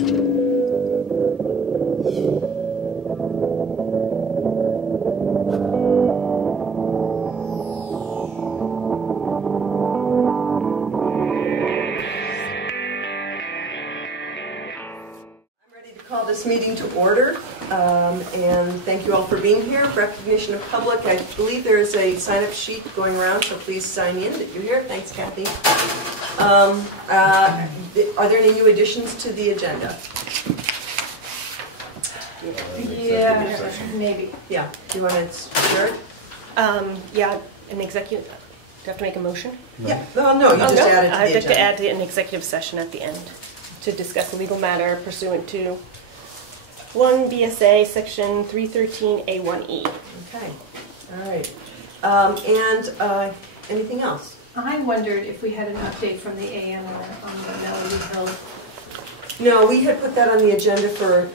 This meeting to order, and thank you all for being here. Recognition of public. I believe there is a sign-up sheet going around, so please sign in that you're here. Thanks, Kathy. Are there any new additions to the agenda? Yeah, maybe. Yeah. Do you want to share it? Yeah, an executive. Do you have to make a motion? No. Yeah. No, you just add it to the I'd like agenda. to add an executive session at the end to discuss a legal matter pursuant to 1 BSA section 313A1E. Okay. All right. Anything else? I wondered if we had an update from the AM on the Melody Hill. No, we had put that on the agenda for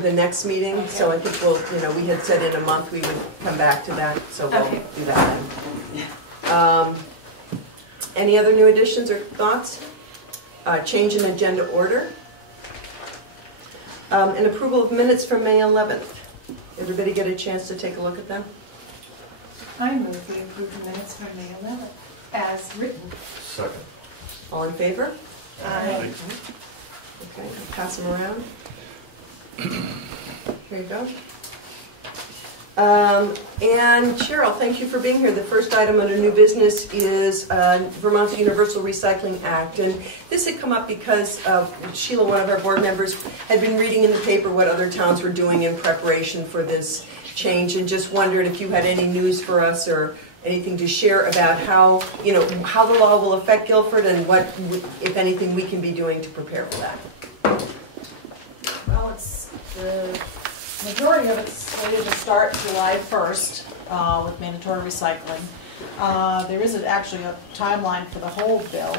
the next meeting. Okay. So I think we'll, we had said in a month we would come back to that. So we'll do that then. Any other new additions or thoughts? Change in agenda order. An approval of minutes from May 11th. Everybody get a chance to take a look at them? I move we approve the minutes from May 11th as written. Second. All in favor? Aye. Okay, I'll pass them around. Here you go. And Cheryl, thank you for being here. The first item under new business is Vermont's Universal Recycling Act. And this had come up because Sheila, one of our board members, had been reading in the paper what other towns were doing in preparation for this change, and just wondered if you had any news for us or anything to share about how the law will affect Guilford and what, if anything, we can be doing to prepare for that. Well, it's the majority of it's slated to start July 1st with mandatory recycling. There isn't actually a timeline for the whole bill.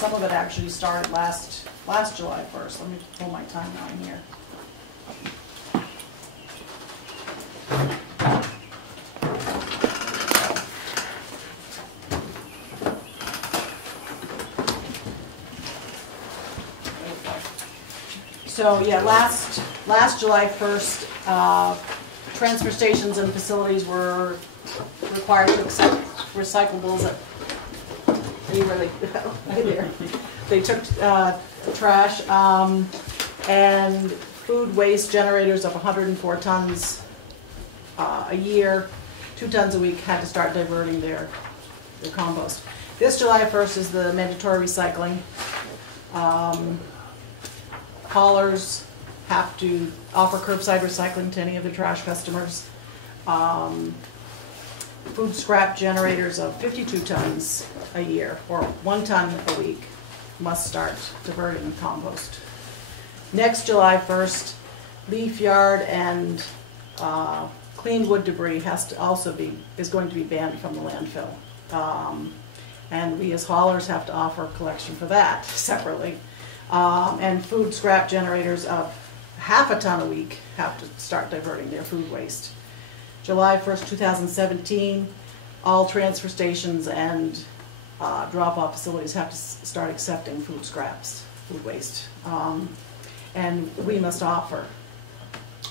Some of it actually started last July 1st. Let me pull my timeline here. So yeah, last July 1st, transfer stations and facilities were required to accept recyclables. They took trash and food waste generators of 104 tons a year, 2 tons a week, had to start diverting their compost. This July 1st is the mandatory recycling. Haulers have to offer curbside recycling to any of the trash customers. Food scrap generators of 52 tons a year, or 1 ton a week, must start diverting the compost. Next July 1st, leaf yard and clean wood debris is going to be banned from the landfill. And we as haulers have to offer collection for that separately. And food scrap generators of half a ton a week have to start diverting their food waste. July 1st, 2017, all transfer stations and drop-off facilities have to start accepting food scraps, food waste. And we must offer.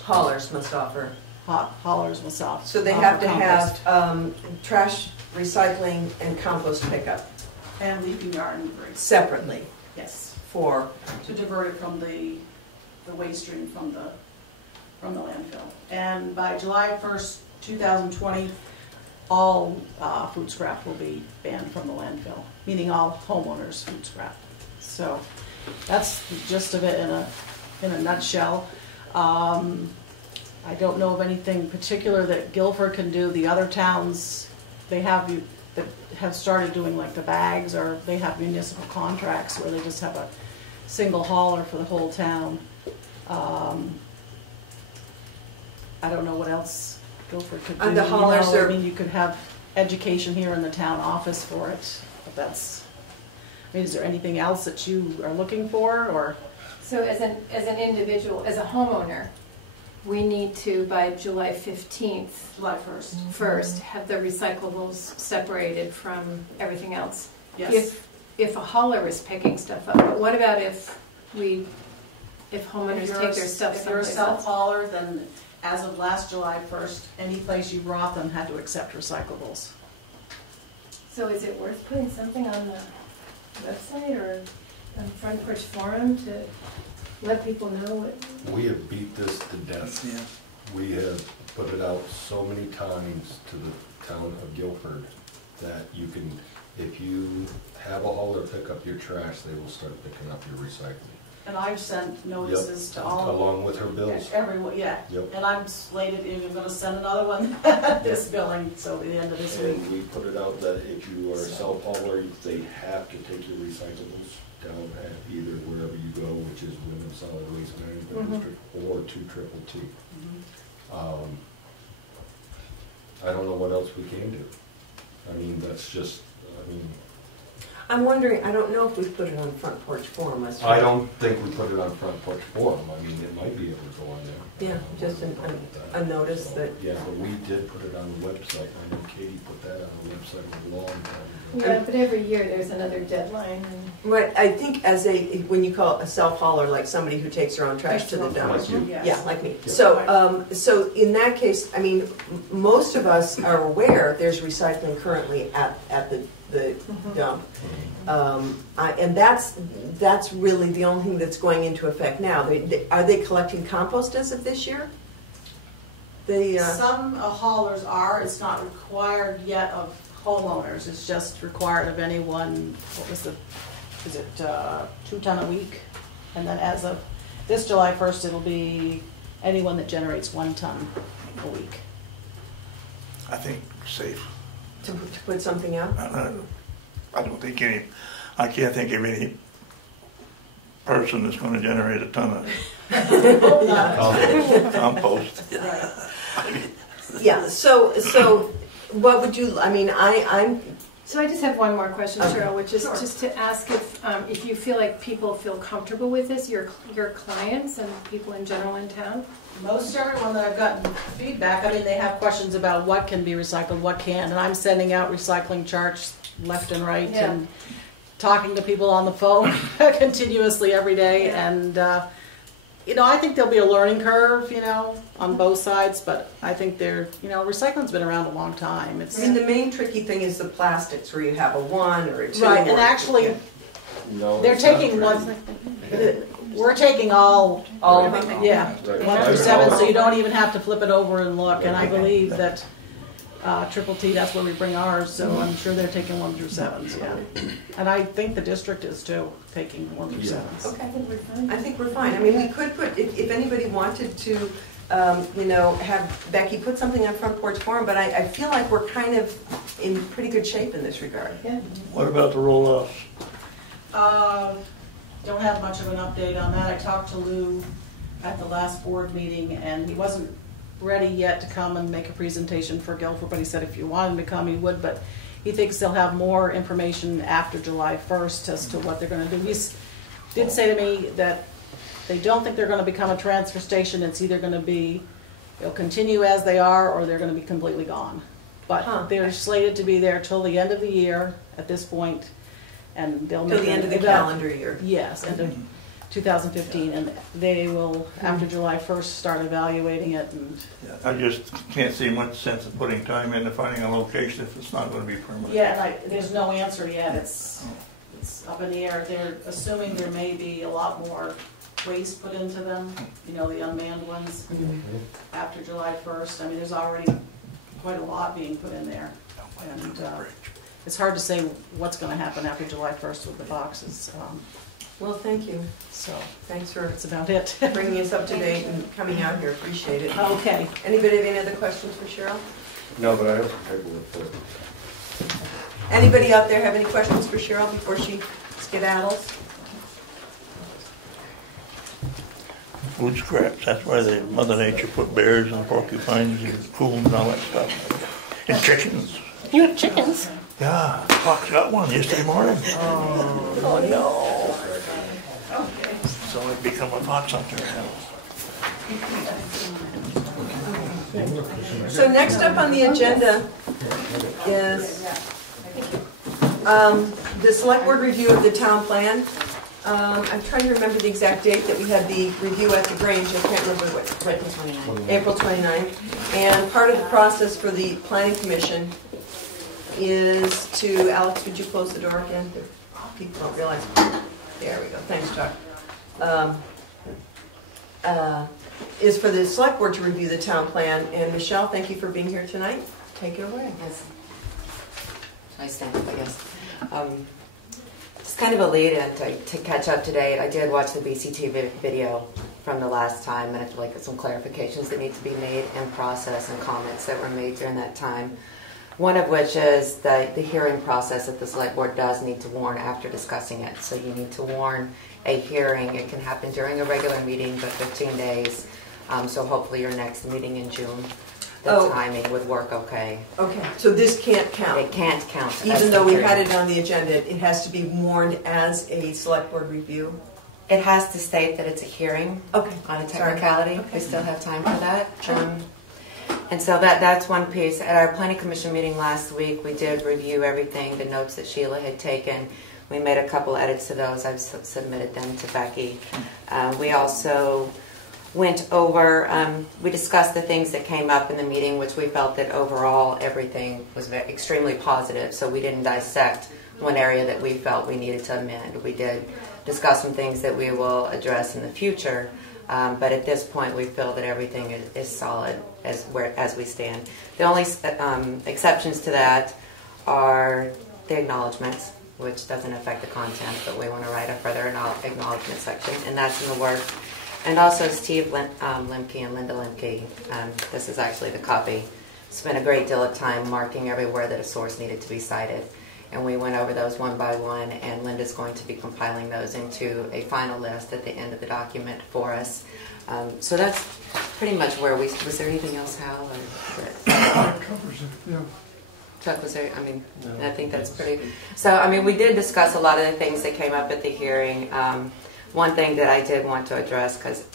Haulers must offer. Haulers must offer. So they have to have trash, recycling, and compost pickup. And leafing yard and debris. Separately. Yes. To divert it from the waste stream from the landfill. And by July 1st, 2020, all food scrap will be banned from the landfill, meaning all homeowners' food scrap. So that's the gist of it in a nutshell. I don't know of anything particular that Guilford can do. The other towns, that have started doing like the bags, or they have municipal contracts where they just have a single hauler for the whole town. I don't know what else Guilford could do. The haulers I mean, you could have education here in the town office for it, but that's. I mean, is there anything else that you are looking for, or? So, as an individual, as a homeowner, we need to, by July 15th, July 1st, have the recyclables separated from everything else. Yes. If a hauler is picking stuff up, but what about if we if homeowners take their stuff If you're a someplace else? self-hauler, then as of last July 1st, any place you brought them had to accept recyclables. So is it worth putting something on the website or on Front Porch Forum to let people know what? We have beat this to death. Yeah. We have put it out so many times to the town of Guilford that you can, if you have a hauler pick up your trash, they will start picking up your recycling. And I've sent notices Yep. to all of Along with her bills. everyone, yeah. Yep. And I'm slated, even gonna send another one this billing, so at the end of this week. And we put it out that if you are a self-hauler, they have to take your recyclables down at either wherever you go, which is Wyndham Solid Waste Management District or to Triple T. I don't know what else we can do. I mean, that's just, I mean, I'm wondering, I don't know if we've put it on Front Porch Forum. I don't think we put it on Front Porch Forum. I mean, it might be able to go on there. Yeah, just a notice that. Yeah, but we did put it on the website. I know Katie put that on the website a long time ago. Yeah, but every year there's another deadline. Right, I think as when you call it a self-hauler, like somebody who takes their own trash to the dump. Like you. Yes. Yeah, like me. Yeah. So in that case, I mean, most of us are aware there's recycling currently at the dump. And that's really the only thing that's going into effect now. Are they collecting compost as of this year? Some haulers are, it's not required yet of homeowners, it's just required of anyone, is it 2 ton a week? And then as of this July 1st, it'll be anyone that generates 1 ton a week. I think safe. To put something out? I don't think I can't think of any person that's going to generate a ton of compost. Yeah, so what would you, I mean, I'm. So I just have one more question, Okay. Cheryl, which is Sure. just to ask if you feel like people feel comfortable with this, your clients and people in general in town? Most everyone that I've gotten feedback, I mean, they have questions about what can be recycled, what can't, and I'm sending out recycling charts left and right Yeah. and talking to people on the phone continuously every day. Yeah. And, I think there'll be a learning curve, on both sides, but I think recycling's been around a long time. It's, I mean, the main tricky thing is the plastics, where you have a 1 or a 2. right, and or- actually, No, they're it's not taking true. one, we're taking all All of Right. them? Yeah, Right. 1 through 7, so you don't even have to flip it over and look. And I believe that Triple T, that's where we bring ours, so I'm sure they're taking 1 through 7s, yeah. And I think the district is too, taking 1 through Yeah. 7s. Okay. I think we're fine. I think we're fine. I mean, we could put, if anybody wanted to, have Becky put something on Front Porch Forum, but I feel like we're kind of in pretty good shape in this regard. Yeah. What about the roll-offs? Don't have much of an update on that. I talked to Lou at the last board meeting, and he wasn't ready yet to come and make a presentation for Guilford, but he said if you want him to come, he would, but he thinks they'll have more information after July 1st as to what they're going to do. He did say to me that they don't think they're going to become a transfer station. It's either going to be, they'll continue as they are, or they're going to be completely gone. But they're slated to be there till the end of the year at this point, and they'll Till make the end of the an calendar year. Yes, end of 2015, and they will, after July 1st, start evaluating it. And I just can't see much sense of putting time into finding a location if it's not going to be permanent. yeah, and there's no answer yet. It's up in the air. They're assuming there may be a lot more waste put into them, the unmanned ones, after July 1st. I mean, there's already quite a lot being put in there. And it's hard to say what's going to happen after July 1st with the boxes. Well, thank you. So Thanks for that's about it. bringing us up to date and coming out here. Appreciate it. Okay. Anybody have any other questions for Cheryl? No, but I have some paperwork for it. Anybody out there have any questions for Cheryl before she skedaddles? Food scraps, that's why Mother Nature put bears and porcupines and coons and all that stuff. And chickens. You have chickens? Yeah, Fox got one yesterday morning. Oh, no. So I've become a fox hunter now. So next up on the agenda is the select board review of the town plan. I'm trying to remember the exact date that we had the review at the Grange. I can't remember what. April 29th. April 29th. And part of the process for the Planning Commission is to, Alex, would you close the door again? People don't realize. There we go. Thanks, Chuck. Is for the Select Board to review the town plan. And Michelle, thank you for being here tonight. Take it away. Yes. I stand up, I guess. It's kind of a lead-in to catch up to date. I did watch the BCT video from the last time, and I feel like there's some clarifications that need to be made in process and comments that were made during that time. One of which is the hearing process that the Select Board does need to warn after discussing it. So you need to warn a hearing. It can happen during a regular meeting, but 15 days. So hopefully your next meeting in June, the timing would work okay. Okay, so this can't count. It can't count. Even though we had it on the agenda, it has to be warned as a Select Board review? It has to state that it's a hearing on a technicality. Okay. We still have time for that. Sure. And so that's one piece. At our Planning Commission meeting last week, we did review everything, the notes that Sheila had taken. We made a couple edits to those. I've submitted them to Becky. We also went over, we discussed the things that came up in the meeting, which we felt that overall everything was extremely positive. So we didn't dissect one area that we felt we needed to amend. We did discuss some things that we will address in the future. But at this point, we feel that everything is solid as we stand. The only exceptions to that are the acknowledgments, which doesn't affect the content, but we want to write a further acknowledgement section, and that's in the works. And also Steve Lemke and Linda Lemke, this is actually the copy, spent a great deal of time marking everywhere that a source needed to be cited. And we went over those one by one, and Linda's going to be compiling those into a final list at the end of the document for us. So that's pretty much where we, was there anything else, Hal? That covers it, yeah. Chuck, was there, I mean, I think that's pretty, so I mean, we did discuss a lot of the things that came up at the hearing. One thing that I did want to address, because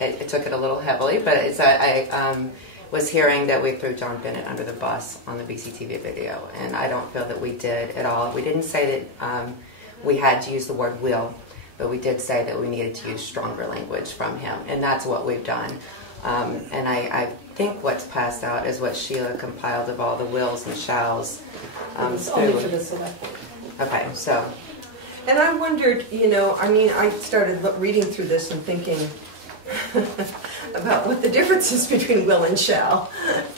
it took it a little heavily, but it's I was hearing that we threw John Bennett under the bus on the BCTV video, and I don't feel that we did at all. We didn't say that we had to use the word will, but we did say that we needed to use stronger language from him, and that's what we've done. And I think what's passed out is what Sheila compiled of all the wills and shalls. Only for the Select Board. Okay, so. And I wondered, you know, I mean, I started reading through this and thinking about what the difference is between will and shall.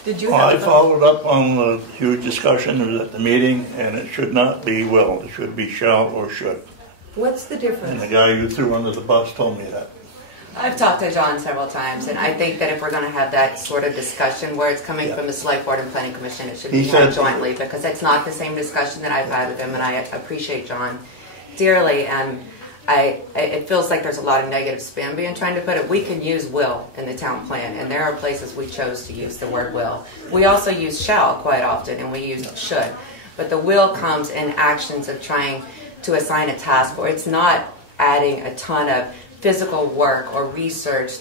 Did you have I followed up on the huge discussion that was at the meeting, and it should not be will. It should be shall or should. What's the difference? And the guy you threw under the bus told me that. I've talked to John several times, and I think that if we're going to have that sort of discussion where it's coming from the Select Board and Planning Commission, it should be had jointly, because it's not the same discussion that I've had with him, and I appreciate John dearly, and it feels like there's a lot of negative spin being trying to put it. We can use will in the town plan, and there are places we chose to use the word will. We also use shall quite often, and we use should. But the will comes in actions of trying to assign a task, or it's not adding a ton of physical work or research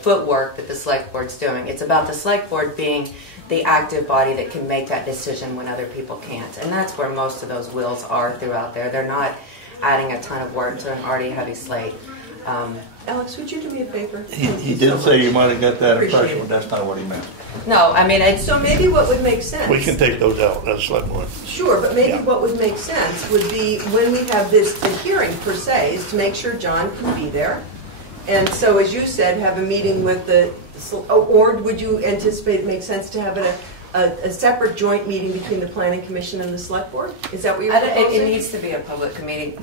footwork that the Select Board's doing. It's about the Select Board being the active body that can make that decision when other people can't. And that's where most of those wills are throughout there. They're not adding a ton of work to an already heavy slate. Alex, would you do me a favor? He did say you might have got that Appreciate impression, it. but that's not what he meant. No, I mean, it's... So maybe what would make sense... We can take those out as Select Board. Sure, but maybe Yeah. what would make sense would be when we have the hearing per se, is to make sure John can be there. And so, as you said, have a meeting with or would you anticipate it makes sense to have a separate joint meeting between the Planning Commission and the Select Board? Is that what you're proposing? It needs to be a public meeting.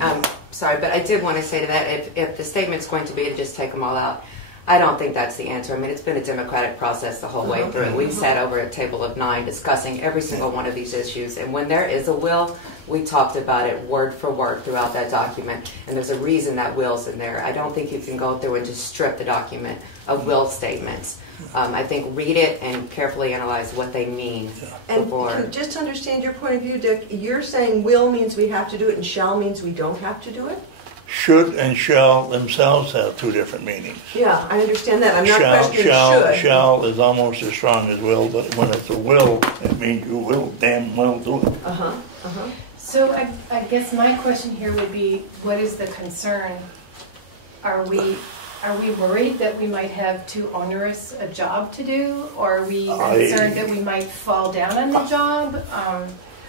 Sorry, but I did want to say to that, if the statement's going to be to just take them all out, I don't think that's the answer. I mean, it's been a democratic process the whole way through. We've sat over a table of 9 discussing every single one of these issues, and when there is a will, we talked about it word for word throughout that document, and there's a reason that will's in there. I don't think you can go through and just strip the document of will statements. I think read it and carefully analyze what they mean before. And just to understand your point of view, Dick, you're saying will means we have to do it and shall means we don't have to do it? Should and shall themselves have 2 different meanings. Yeah, I understand that. I'm not questioning should. Shall is almost as strong as will, but when it's a will, it means you will damn well do it. So I guess my question here would be, what is the concern? Are we worried that we might have too onerous a job to do? Or are we concerned that we might fall down on the job?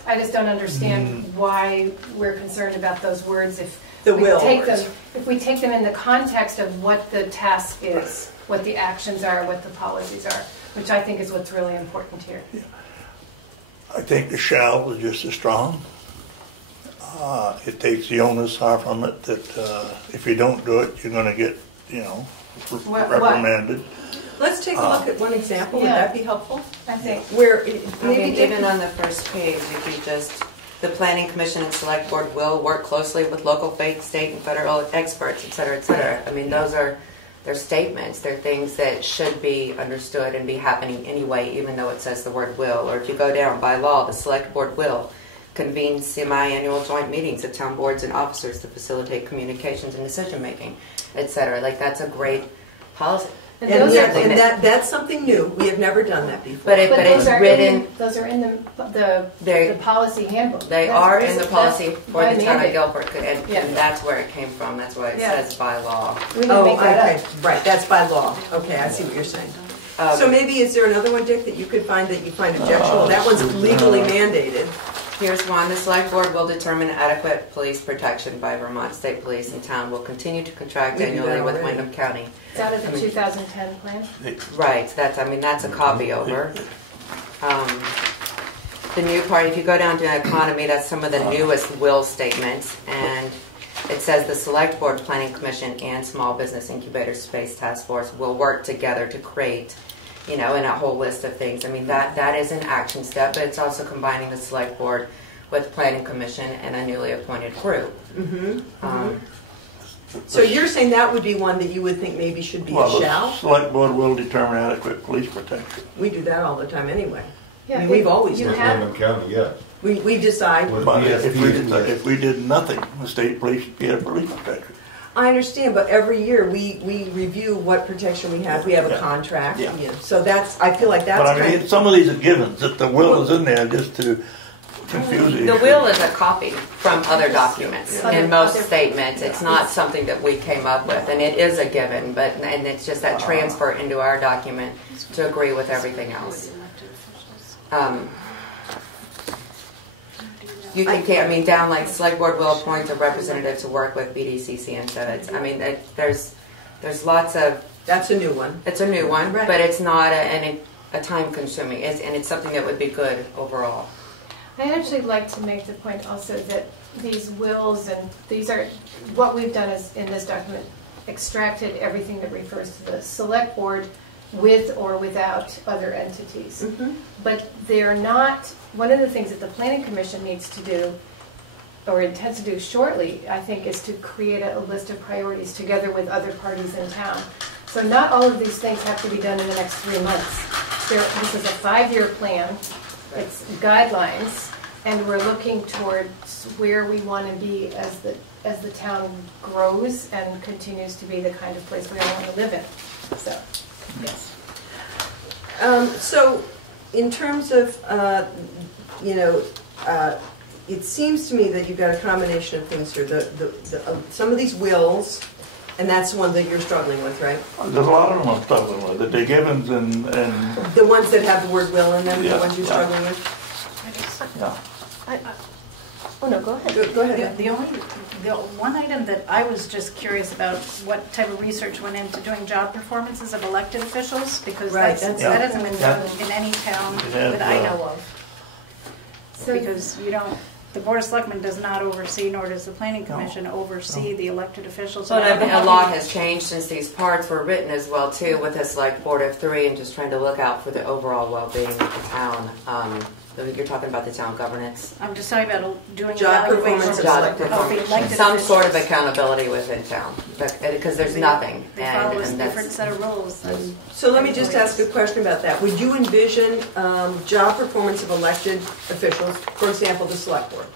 I just don't understand why we're concerned about those words if we take them in the context of what the task is, what the actions are, what the policies are, which I think is what's really important here. Yeah. I think the shall is just as strong. It takes the onus off from it that if you don't do it, you're going to get, reprimanded. Let's take a look at one example. Would that be helpful? I think. Where Even on the first page, if you just, the Planning Commission and Select Board will work closely with local, state, and federal experts, et cetera, et cetera. I mean, they're statements. They're things that should be understood and be happening anyway, even though it says the word will. Or if you go down by law, the Select Board will convene semi-annual joint meetings of town boards and officers to facilitate communications and decision-making, et cetera. Like, that's a great policy. And that's something new. We have never done that before. But it's written. Those are in the policy handbook. They are in the policy for the town of Guilford, and that's where it came from. That's why it says by law. We didn't make that up. Right. That's by law. Okay, I see what you're saying. So maybe is there another one, Dick, that you could find that you find objectionable? That one's legally mandated. Here's one. The Select Board will determine adequate police protection by Vermont State Police, and town will continue to contract annually with Wyndham County. It's out of the 2010 plan? Right. That's a copy over. The new part, if you go down to economy, that's some of the newest will statements, and it says the Select Board, Planning Commission, and Small Business Incubator Space Task Force will work together to create, in a whole list of things. I mean, that is an action step, but it's also combining the Select Board with Planning Commission and a newly appointed group. So you're saying that would be one that you would think maybe should be a shall? The Select Board will determine adequate police protection. We do that all the time anyway. Yeah, I mean, we've always done that. Wyndham County, yeah. We decide. But if we did nothing, the state police would get a police protection. I understand, but every year we review what protection we have. We have a contract. Yeah. So I feel like that's But I mean, some of these are givens, that the will is in there just to confuse it. The will is a copy from other documents in most statements. It's not something that we came up with, and it is a given, and it's just that transfer into our document to agree with everything else. You can, down like Select Board will appoint a representative to work with BDCC and SEDETs. I mean, there's lots of. That's a new one. It's a new one, right. But it's not a time consuming, and it's something that would be good overall. I'd actually like to make the point also that these wills and these are, what we've done is in this document, extracted everything that refers to the Select Board with or without other entities. But they're not, one of the things that the Planning Commission needs to do, or intends to do shortly, I think, is to create a list of priorities together with other parties in town. So not all of these things have to be done in the next 3 months. This is a 5-year plan. It's guidelines, and we're looking towards where we want to be as the town grows and continues to be the kind of place we all want to live in. So, yes. So, in terms of, it seems to me that you've got a combination of things here. Some of these wills, and that's the one that you're struggling with, right? There's a lot of them I'm struggling with. The givens and the ones that have the word will in them, the ones you're struggling with? Yeah. Oh no, go ahead. Go ahead. The one item that I was just curious about, what type of research went into doing job performances of elected officials, because that hasn't been done in any town that I know of. So because the Board of Selectmen does not oversee, nor does the Planning Commission oversee the elected officials. But a lot has changed since these parts were written as well too, with this like Board of 3 and just trying to look out for the overall well-being of the town. You're talking about the town governance. I'm just talking about doing job performance, some sort of accountability within town, because there's nothing. They follow a different set of rules. So let me just ask a question about that. Would you envision job performance of elected officials, for example, the Select Board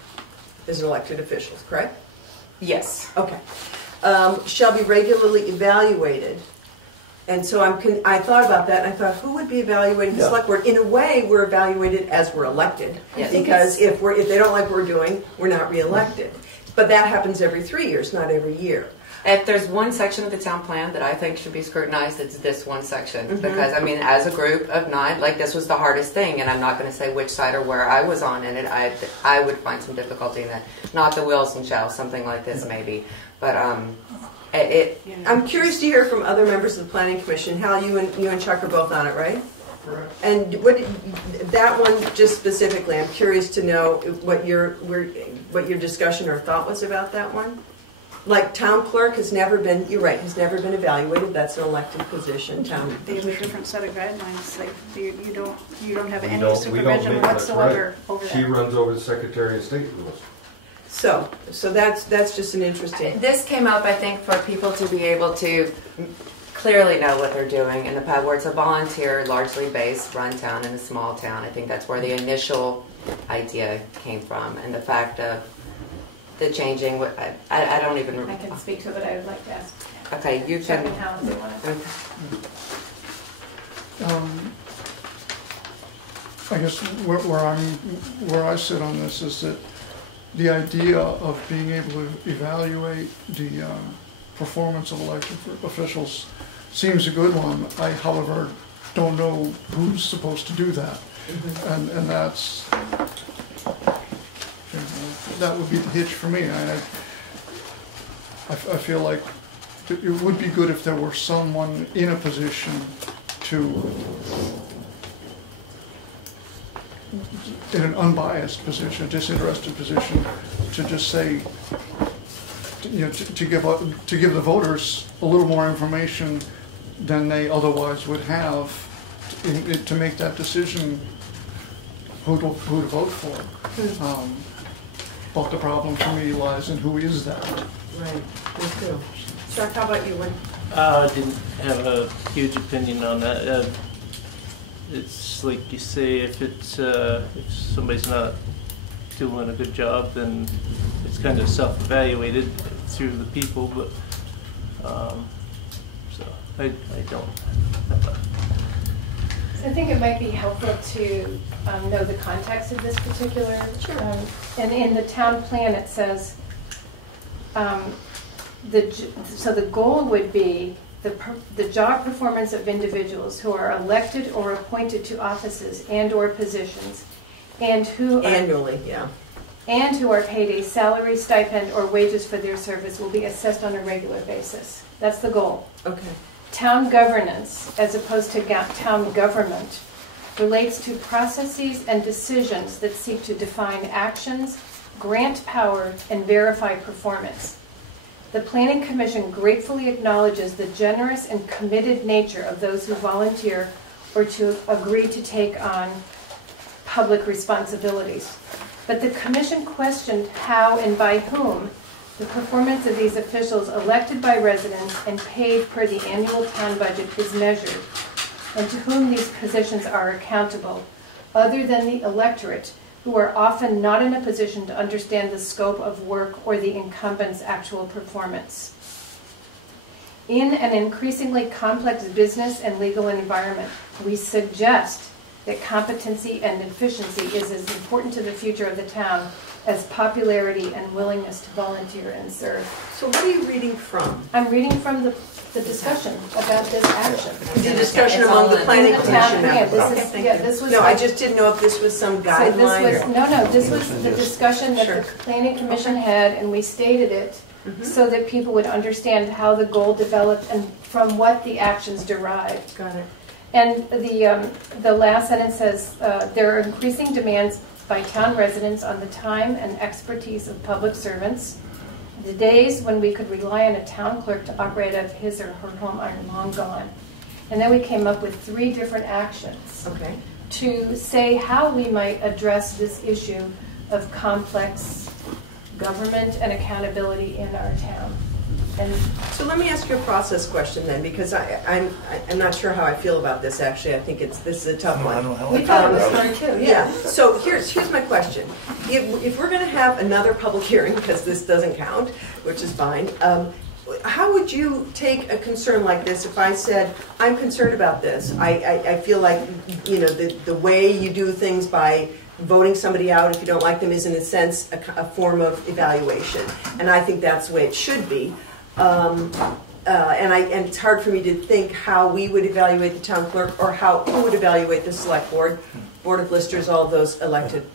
is elected officials, correct? Yes. Okay. Shall be regularly evaluated And so I thought about that, and I thought, who would be evaluating the Yeah. select board? In a way, we're evaluated as we're elected. Yes. Because if they don't like what we're doing, we're not reelected. But that happens every 3 years, not every year. If there's one section of the town plan that I think should be scrutinized, it's this one section. Because, I mean, as a group of 9, like, this was the hardest thing, and I'm not going to say which side or where I was on in it. I would find some difficulty in that. Not the wills and shalls, something like this maybe. But I'm curious to hear from other members of the Planning Commission. Hal, you and Chuck are both on it, right? Correct. And that one just specifically, I'm curious to know what your discussion or thought was about that one. Like, town clerk has never been, you're right, has never been evaluated. That's an elected position. They have a different set of guidelines. Like you don't have We any don't supervision make that, whatsoever right. over She that. runs over the Secretary of State rules. So that's just an interesting. this came up, I think, for people to be able to clearly know what they're doing in the pub where it's a volunteer, largely based, run town in a small town. I think that's where the initial idea came from, and the fact of the changing. I don't even I remember. can speak to it, but I would like to ask Okay, you Chuck can. and Hal if they want to. I guess where I sit on this is that the idea of being able to evaluate the performance of elected officials seems a good one. I, however, don't know who's supposed to do that, and that's that would be the hitch for me. I feel like it would be good if there were someone in a position to, in an unbiased position, a disinterested position, to just say, to give the voters a little more information than they otherwise would have to make that decision who to vote for. But the problem for me lies in who is that. Right. Me too. Chuck, how about you? I didn't have a huge opinion on that. It's like you say, if somebody's not doing a good job, then it's kind of self-evaluated through the people. But so I don't have a. I think it might be helpful to know the context of this particular. And in the town plan, it says so the goal would be the job performance of individuals who are elected or appointed to offices and/or positions, and who are, Annually, yeah. and who are paid a salary, stipend, or wages for their service will be assessed on a regular basis. That's the goal. Okay. Town governance, as opposed to town government, relates to processes and decisions that seek to define actions, grant power, and verify performance. The Planning Commission gratefully acknowledges the generous and committed nature of those who volunteer or to agree to take on public responsibilities. But the Commission questioned how and by whom the performance of these officials elected by residents and paid per the annual town budget is measured, and to whom these positions are accountable, other than the electorate, who are often not in a position to understand the scope of work or the incumbent's actual performance. In an increasingly complex business and legal environment, we suggest that competency and efficiency is as important to the future of the town as popularity and willingness to volunteer and serve. So what are you reading from? I'm reading from the discussion about this action. The discussion among the Planning In the town Commission plan. members. This was No, I just didn't know if this was some guideline. This was the discussion that the Planning Commission had, and we stated it so that people would understand how the goal developed and from what the actions derived. Got it. And the last sentence says, there are increasing demands by town residents on the time and expertise of public servants. The days when we could rely on a town clerk to operate out of his or her home are long gone. And then we came up with 3 different actions to say how we might address this issue of complex government and accountability in our town. And so let me ask you a process question then, because I'm not sure how I feel about this. Actually, I think this is a tough one. we thought it was fun too. Yeah. So here's my question: if we're going to have another public hearing, because this doesn't count, which is fine, how would you take a concern like this if I said, I'm concerned about this? I feel like, you know, the way you do things by voting somebody out if you don't like them is in a sense a form of evaluation. And I think that's the way it should be. And it's hard for me to think how we would evaluate the town clerk or who would evaluate the select board, board of listers, all those elected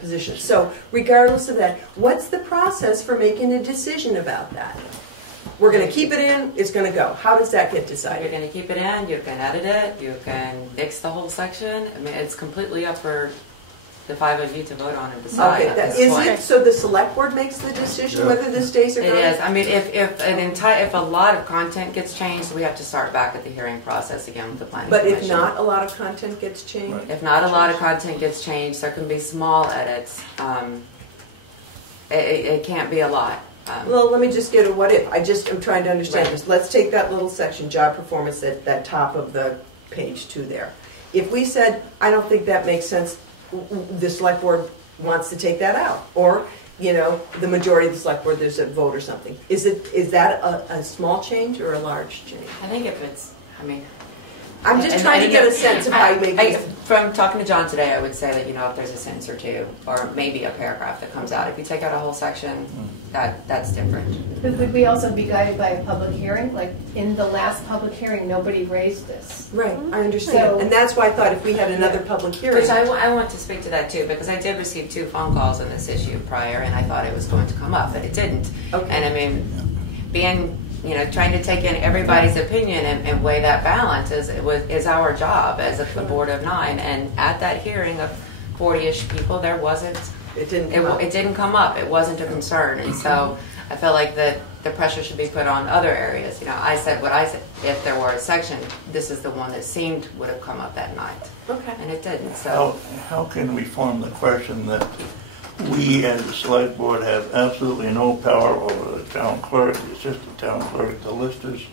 positions. So regardless of that, what's the process for making a decision about that? We're going to keep it in, it's going to go. How does that get decided? You're going to keep it in, you can edit it, you can nix the whole section. I mean, it's completely up for the 5 of you to vote on and decide. Okay, is it so the select board makes the decision whether this stays or goes? It is. I mean, if a lot of content gets changed, we have to start back at the hearing process again with the planning commission. But if not a lot of content gets changed? Right. If not a lot of content gets changed, there can be small edits. It can't be a lot. Well, let me just get a what if. I'm trying to understand this. Let's take that little section, job performance, at that top of the page 2 there. If we said, I don't think that makes sense, the select board wants to take that out, or you know, the majority of the select board, there's a vote or something. Is that a small change or a large change? I think if it's, I mean, I'm just trying to get a sense of how you make it. From talking to John today, I would say that, you know, if there's a sentence or two, or maybe a paragraph that comes out, if you take out a whole section, that's different. But would we also be guided by a public hearing? Like, in the last public hearing, nobody raised this. Right, I understand. So, and that's why I thought if we had another public hearing. Which I want to speak to that too, because I did receive 2 phone calls on this issue prior, and I thought it was going to come up, but it didn't. Okay. And I mean, being, you know, trying to take in everybody's opinion and weigh that balance is our job as a board of 9. And at that hearing of 40-ish people, there wasn't. It didn't come up. It wasn't a concern, and so I felt like the pressure should be put on other areas. You know, I said what I said. If there were a section, this is the one that seemed would have come up that night. Okay. And it didn't. So how can we form the question that we as the select board have absolutely no power over the town clerk, the assistant town clerk, the listers,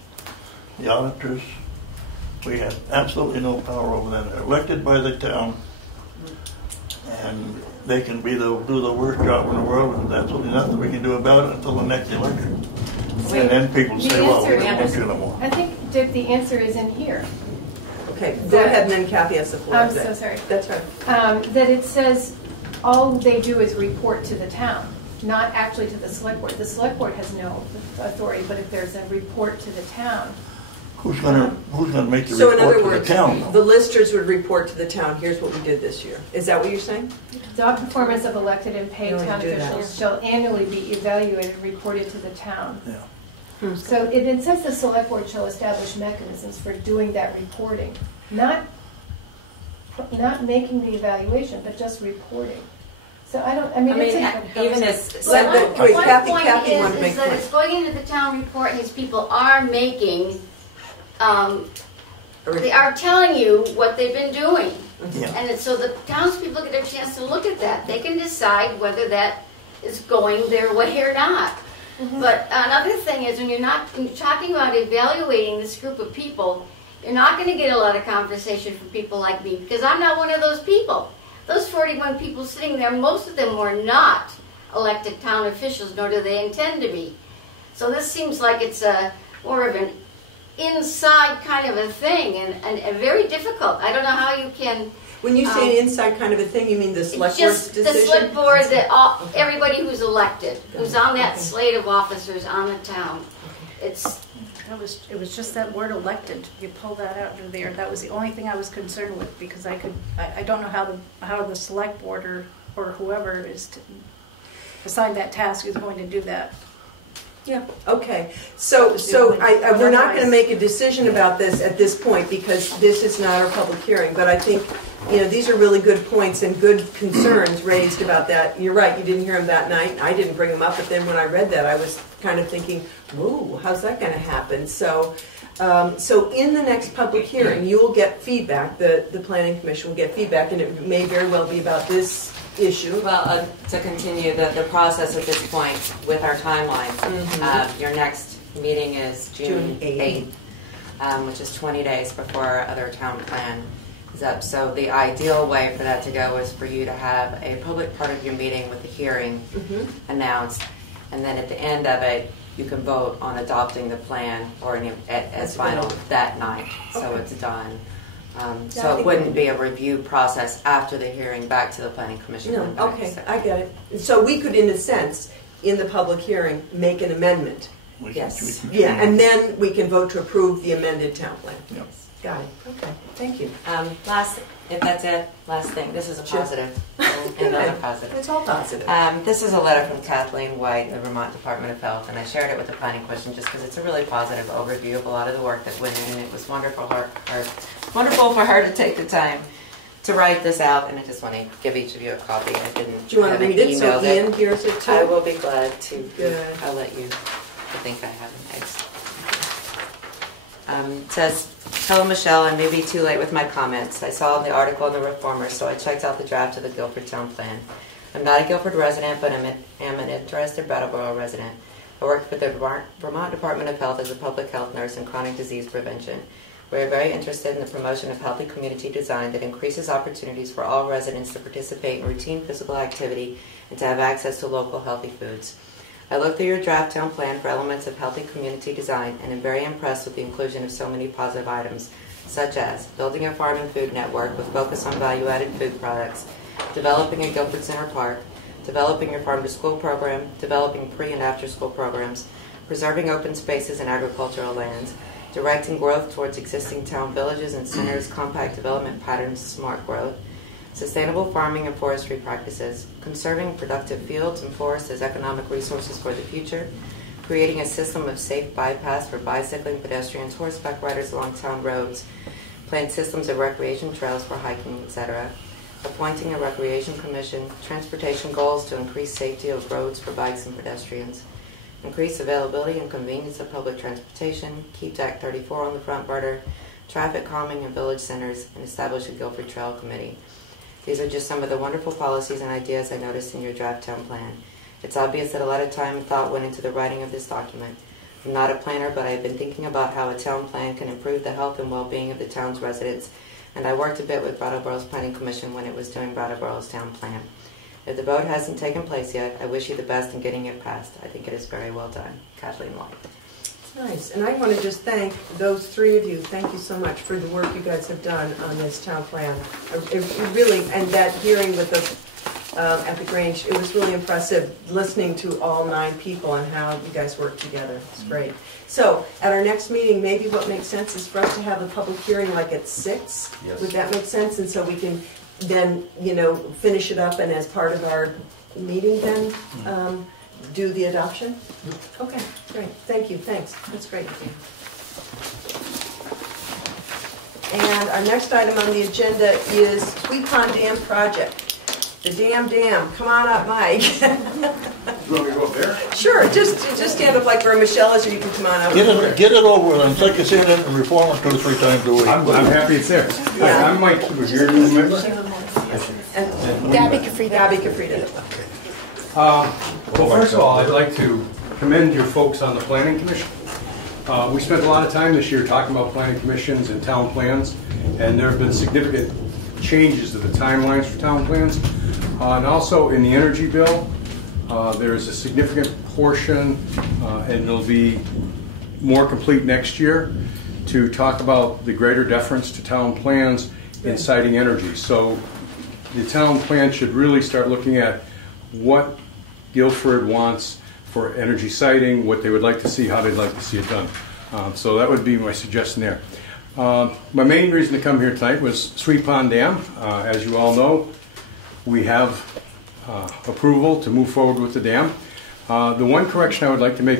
the auditors? We have absolutely no power over them. They're elected by the town, and they can do the worst job in the world, and there's absolutely nothing we can do about it until the next election. And then people say, well, we don't want you no more. I think, Dick, the answer is in here. Okay, go ahead, and then Kathy has the floor. I'm so sorry. That's right. That it says all they do is report to the town, not actually to the select board. The select board has no authority, but if there's a report to the town. Who's gonna make the So in report other to words, the town? the listers would report to the town, here's what we did this year. Is that what you're saying? Job performance of elected and paid No, town do that. officials shall annually be evaluated and reported to the town. Yeah. So it says the select board shall establish mechanisms for doing that reporting, not making the evaluation, but just reporting. So it's even as Wait, One Kathy point wanted to make is that it's going into the town report, and these people are making, they are telling you what they've been doing. Yeah. And so the townspeople get a chance to look at that. They can decide whether that is going their way or not. But another thing is when you're talking about evaluating this group of people, you're not going to get a lot of conversation from people like me, because I'm not one of those people. Those 41 people sitting there, most of them were not elected town officials, nor do they intend to be. So this seems like it's more of an inside kind of a thing, and very difficult. I don't know how you can... When you say an inside kind of a thing, you mean the select board's just decision? the select board, everybody who's elected, who's on that slate of officers on the town. It was just that word elected. You pull that out of there. That was the only thing I was concerned with, because I don't know how the select board or whoever is assigned that task is going to do that. Yeah. Okay. So we're not going to make a decision about this at this point because this is not our public hearing. But I think, you know, these are really good points and good concerns raised about that. You're right. You didn't hear them that night. I didn't bring them up. But then when I read that, I was kind of thinking, "Whoa, how's that going to happen?" So in the next public hearing, you will get feedback. The Planning Commission will get feedback, and it may very well be about this issue. Well, to continue the process at this point with our timeline, your next meeting is June 8th, which is 20 days before our other town plan is up. So the ideal way for that to go is for you to have a public part of your meeting with the hearing announced, and then at the end of it, you can vote on adopting the plan or as final that night. So it's done. So it wouldn't be a review process after the hearing back to the Planning Commission. No, okay, I get it. So we could, in a sense, in the public hearing, make an amendment. Yes. Yeah, and then we can vote to approve the amended town plan. Yep. Got it. Okay, thank you. If that's it, last thing. This is a positive. Another positive. It's all positive. This is a letter from Kathleen White, the Vermont Department of Health, and I shared it with the Planning Commission just because it's a really positive overview of a lot of the work that went in, and it was wonderful for her to take the time to write this out, and I just want to give each of you a copy. I didn't. Do you want to read it? So Ian hears it too. I will be glad to. Good. I'll let you. I think I have it. It says, "Hello, Michelle. I may be too late with my comments. I saw the article in the Reformer, so I checked out the draft of the Guilford Town Plan. I'm not a Guilford resident, but am an interested Brattleboro resident. I worked with the Vermont Department of Health as a public health nurse in chronic disease prevention. We are very interested in the promotion of healthy community design that increases opportunities for all residents to participate in routine physical activity and to have access to local healthy foods. I looked through your draft town plan for elements of healthy community design and am very impressed with the inclusion of so many positive items, such as building a farm and food network with focus on value-added food products, developing a Guilford Center Park, developing your farm-to-school program, developing pre- and after-school programs, preserving open spaces and agricultural lands, directing growth towards existing town villages and centers, compact development patterns, smart growth, sustainable farming and forestry practices, conserving productive fields and forests as economic resources for the future, creating a system of safe bypass for bicycling, pedestrians, horseback riders along town roads, plan systems of recreation trails for hiking, etc., appointing a recreation commission, transportation goals to increase safety of roads for bikes and pedestrians, increase availability and convenience of public transportation, keep Act 34 on the front burner, traffic calming in village centers, and establish a Guilford Trail Committee. These are just some of the wonderful policies and ideas I noticed in your draft town plan. It's obvious that a lot of time and thought went into the writing of this document. I'm not a planner, but I've been thinking about how a town plan can improve the health and well-being of the town's residents, and I worked a bit with Brattleboro's Planning Commission when it was doing Brattleboro's town plan. If the vote hasn't taken place yet, I wish you the best in getting it passed. I think it is very well done. Kathleen White." Nice, and I want to just thank those three of you. Thank you so much for the work you guys have done on this town plan. It really, and that hearing with the at the Grange, it was really impressive listening to all 9 people and how you guys work together. It's great. So at our next meeting, maybe what makes sense is for us to have a public hearing like at 6. Yes. Would that make sense? And so we can then, finish it up and as part of our meeting then do the adoption? Okay, great. Thank you. Thanks. That's great. And our next item on the agenda is Sweet Pond Dam Project. The dam. Come on up, Mike. You want me to go up there? Sure. Just stand up like where Michelle is, or you can come on up. Get it over with. I'm sick of seeing it and reform it 2 or 3 times a week. I'm happy it's there. Yeah. Hi, I'm Mike. Was your new member? And Gabby Kafrida. Gabby Kafrida. Well, first of all, I'd like to commend your folks on the Planning Commission. We spent a lot of time this year talking about planning commissions and town plans, and there have been significant changes to the timelines for town plans. And also in the energy bill, there's a significant portion, and it'll be more complete next year, to talk about the greater deference to town plans in citing energy. So the town plan should really start looking at what Guilford wants for energy siting, what they would like to see, how they'd like to see it done. So that would be my suggestion there. My main reason to come here tonight was Sweet Pond Dam. As you all know, we have approval to move forward with the dam. The one correction I would like to make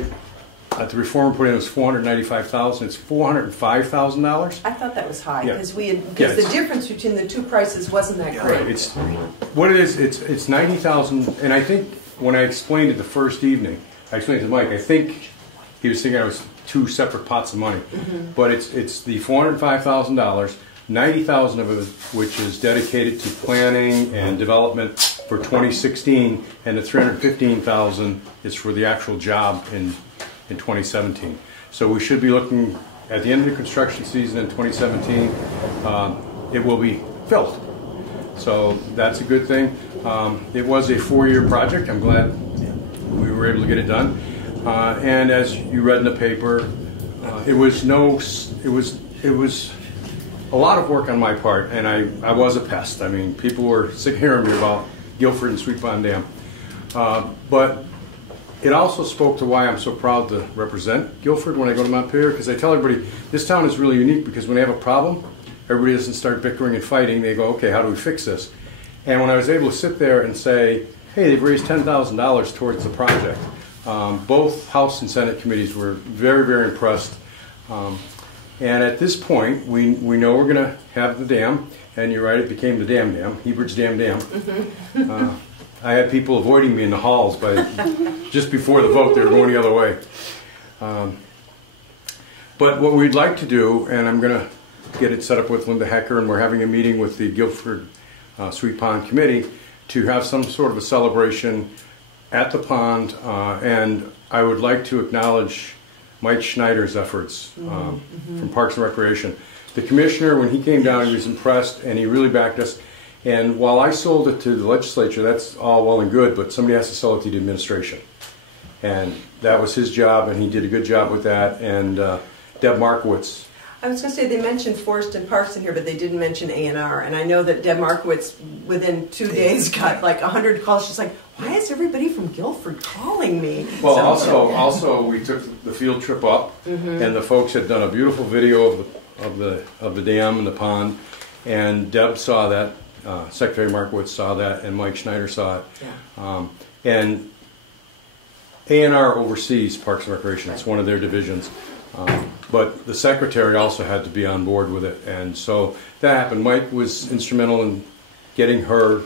at the reform put in was $495,000. It's $405,000. I thought that was high Yeah. because the difference between the 2 prices wasn't that great. Right. It's what it is. It's $90,000, and I think when I explained it the first evening, I explained it to Mike. I think he was thinking I was 2 separate pots of money, but it's the $405,000, $90,000 of it which is dedicated to planning and development for 2016, and the $315,000 is for the actual job in 2017. So we should be looking at the end of the construction season in 2017. It will be filled. So that's a good thing. It was a 4-year project. I'm glad we were able to get it done. And as you read in the paper, it was a lot of work on my part, and I was a pest. I mean, people were sick of hearing me about Guilford and Sweet Pond Dam. But it also spoke to why I'm so proud to represent Guilford when I go to Montpelier, because I tell everybody, this town is really unique because when they have a problem, everybody doesn't start bickering and fighting. They go, okay, how do we fix this? And when I was able to sit there and say, hey, they've raised $10,000 towards the project, both House and Senate committees were very, very impressed. And at this point, we know we're going to have the dam, and you're right, it became the Dam, Hebert's Dam. I had people avoiding me in the halls just before the vote. They were going the other way. But what we'd like to do, and I'm going to get it set up with Linda Hecker, and we're having a meeting with the Guilford Sweet Pond Committee to have some sort of a celebration at the pond, and I would like to acknowledge Mike Schneider's efforts from Parks and Recreation. The commissioner, when he came down, he was impressed, and he really backed us. And while I sold it to the legislature, that's all well and good, but somebody has to sell it to the administration. And that was his job, and he did a good job with that. And Deb Markowitz. I was going to say they mentioned Forest and Parks in here, but they didn't mention A&R. And I know that Deb Markowitz, within 2 days, got like 100 calls. She's like, why is everybody from Guilford calling me? Well, also we took the field trip up, and the folks had done a beautiful video of the dam and the pond, and Deb saw that, Secretary Markowitz saw that, and Mike Schneider saw it. Yeah. And A&R oversees Parks and Recreation. It's one of their divisions. But the secretary also had to be on board with it, and so that happened. Mike was instrumental in getting her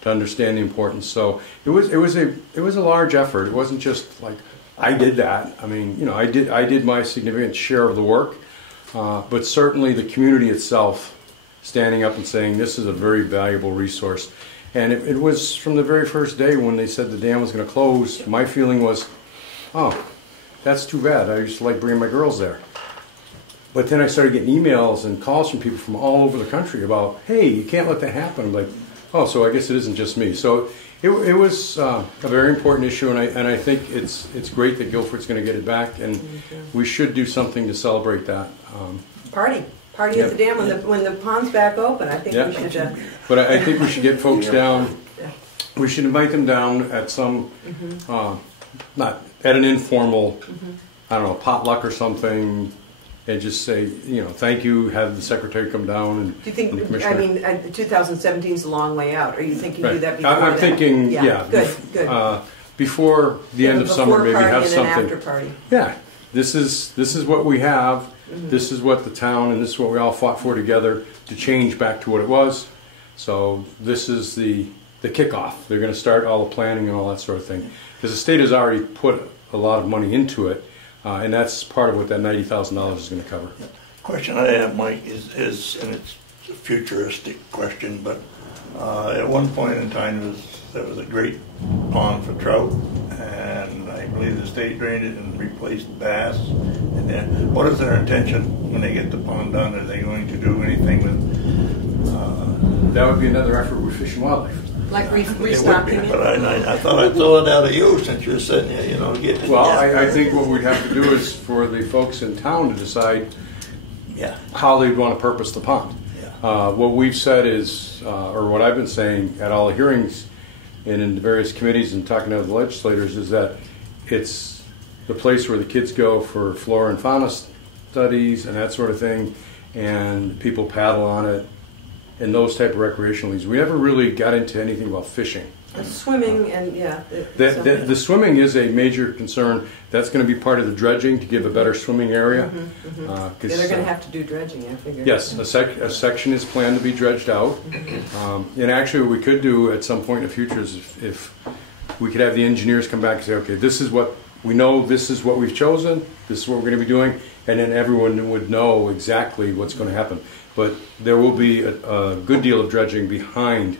to understand the importance. So it was a large effort. It wasn't just like I did that. I mean, you know, I did my significant share of the work, but certainly the community itself standing up and saying this is a very valuable resource. And it was from the very first day when they said the dam was going to close. My feeling was, oh, that's too bad. I used to like bringing my girls there. But then I started getting emails and calls from people from all over the country about, hey, you can't let that happen. I'm like, oh, so I guess it isn't just me. So it was a very important issue, and I think it's great that Guilford's going to get it back, and we should do something to celebrate that. Party at the dam when the pond's back open. I think we should. But I think we should get folks down. We should invite them down at some, not at an informal, I don't know, potluck or something. And just say, you know, thank you, have the secretary come down and do you think, the commissioner. I mean, 2017 is a long way out. Are you thinking do that before I'm thinking, good. Before the end of summer, maybe have something. An after party. Yeah, this is what we have. This is what the town and this is what we all fought for together to change back to what it was. So this is the kickoff. They're going to start all the planning and all that sort of thing. Because the state has already put a lot of money into it. And that's part of what that $90,000 is going to cover. The question I have, Mike, is and it's a futuristic question, but at one point in time there was a great pond for trout, and I believe the state drained it and replaced bass. And then, what is their intention when they get the pond done? Are they going to do anything with? That would be another effort with Fish and Wildlife. Like restocking it? But I thought I'd throw it out of you since you're sitting here, you know, get. Well, I think what we'd have to do is for the folks in town to decide how they'd want to purpose the pond. What we've said is, or what I've been saying at all the hearings and in the various committees and talking to the legislators, is that it's the place where the kids go for flora and fauna studies and that sort of thing, and people paddle on it. And those type of recreational leagues. We never really got into anything about fishing. Swimming and the swimming is a major concern. That's going to be part of the dredging to give a better swimming area. They're going to have to do dredging, I figure. Yes, a section is planned to be dredged out. And actually what we could do at some point in the future is if we could have the engineers come back and say, okay, this is what we know, this is what we've chosen, this is what we're going to be doing, and then everyone would know exactly what's going to happen. But there will be a good deal of dredging behind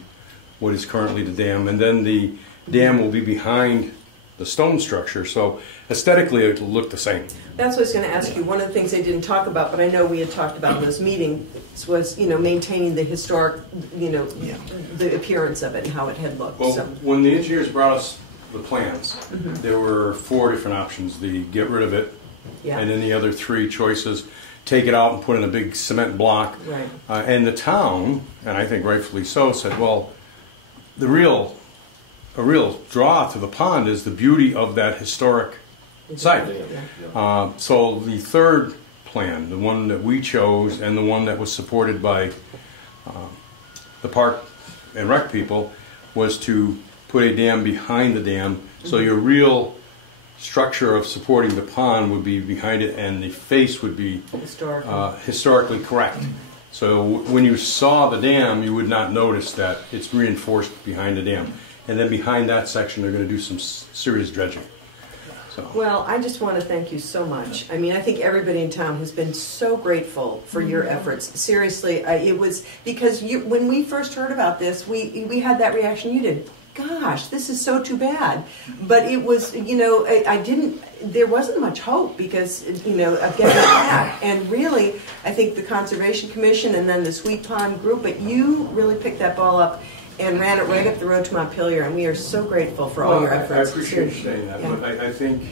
what is currently the dam, and then the dam will be behind the stone structure, so aesthetically it will look the same. That's what I was going to ask you. One of the things they didn't talk about, but I know we had talked about in this meeting, was, you know, maintaining the historic, you know, the appearance of it and how it had looked. Well, when the engineers brought us the plans, there were 4 different options. The get rid of it, Yeah. and then the other 3 choices, take it out and put in a big cement block. Right. And the town, and I think rightfully so, said, well, a real draw to the pond is the beauty of that historic site. So the third plan, the one that we chose and the one that was supported by the park and rec people, was to put a dam behind the dam. So your real structure of supporting the pond would be behind it, and the face would be historically correct. So when you saw the dam, you would not notice that it's reinforced behind the dam. And then behind that section, they're going to do some serious dredging. So. Well, I just want to thank you so much. I mean, I think everybody in town has been so grateful for your efforts. Seriously, it was because when we first heard about this, we had that reaction you did. Gosh, this is so too bad. But it was, there wasn't much hope because, of getting it back. And really, I think the Conservation Commission and then the Sweet Pond group, but you really picked that ball up and ran it right up the road to Montpelier, and we are so grateful for all your efforts. I appreciate you saying that, but I think,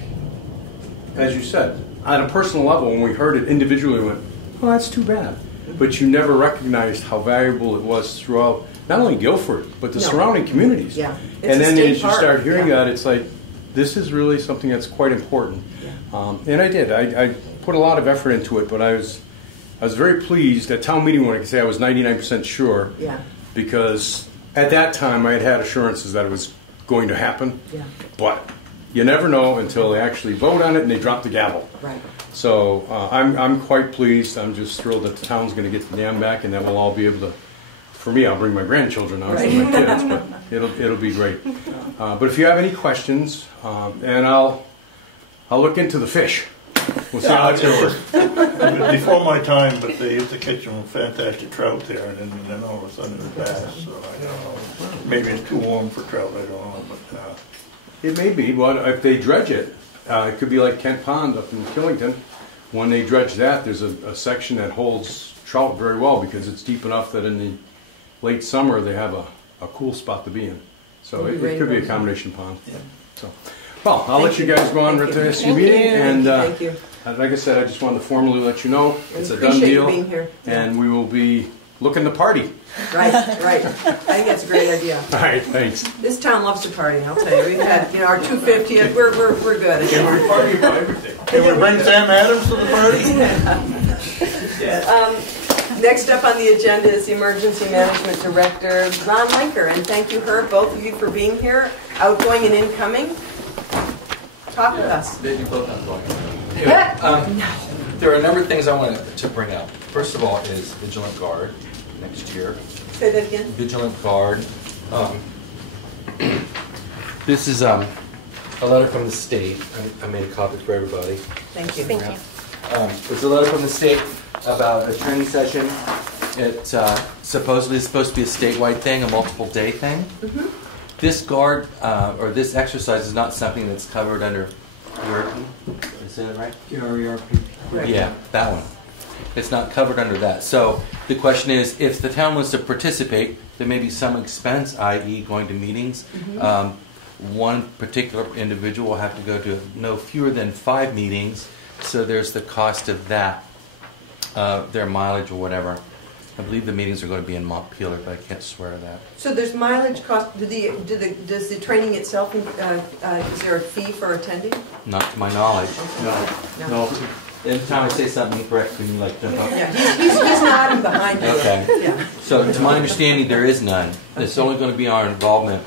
as you said, on a personal level, when we heard it individually, we went, oh, that's too bad. But you never recognized how valuable it was throughout, not only Guilford, but the surrounding communities. Yeah. And then as you start hearing that, it's like, this is really something that's quite important. Yeah. And I did. I put a lot of effort into it, but I was very pleased at town meeting when I could say I was 99% sure. Yeah. Because at that time, I had assurances that it was going to happen, but you never know until they actually vote on it and they drop the gavel. Right. So I'm quite pleased. I'm just thrilled that the town's going to get the dam back, and that we'll all be able to. For me, I'll bring my grandchildren out and my kids, but it'll be great. But if you have any questions, and I'll look into the fish. We'll see how it's going to work. Before my time, but they used to catch some fantastic trout there, and then all of a sudden it's bass. So I don't know. Maybe it's too warm for trout. I don't know, but it may be. Well, if they dredge it, it could be like Kent Pond up in Killington. When they dredge that, there's a section that holds trout very well because it's deep enough that in the late summer they have a cool spot to be in. So it could be a combination pond. Yeah. So. Well, I'll let you guys go on with the rest of your meeting, and thank you. Like I said, I just wanted to formally let you know it's a done Appreciate deal, you being here. And we will be looking to party. Right. I think that's a great idea. All right, thanks. This town loves to party. I'll tell you. We've had our 250th. We're good. Yeah, we're partying about everything. Can we bring Sam Adams to the party? Next up on the agenda is the Emergency Management Director, Ron Lenker, and thank you, both of you, for being here, outgoing and incoming. Talk with us. They do both outgoing. There are a number of things I wanted to bring up. First of all is Vigilant Guard next year. Say that again. Vigilant Guard. This is a letter from the state. I made a copy for everybody. Thank you. Thank you. It's a letter from the state about a training session. It supposedly is supposed to be a statewide thing, a multiple day thing. Mm-hmm. This guard, or this exercise is not something that's covered under ERP. Is that right? ERP. Right. Yeah, that one. It's not covered under that. So the question is, if the town wants to participate, there may be some expense, i.e. going to meetings. Mm-hmm. One particular individual will have to go to no fewer than 5 meetings, so there's the cost of that, their mileage or whatever. I believe the meetings are going to be in Montpelier, but I can't swear to that. So there's mileage cost. Does the training itself, is there a fee for attending? Not to my knowledge. No. Every time I say something incorrect, can you jump up? Yeah, he's nodding behind you. Okay. Yeah. So to my understanding, there is none. Okay. It's only going to be our involvement.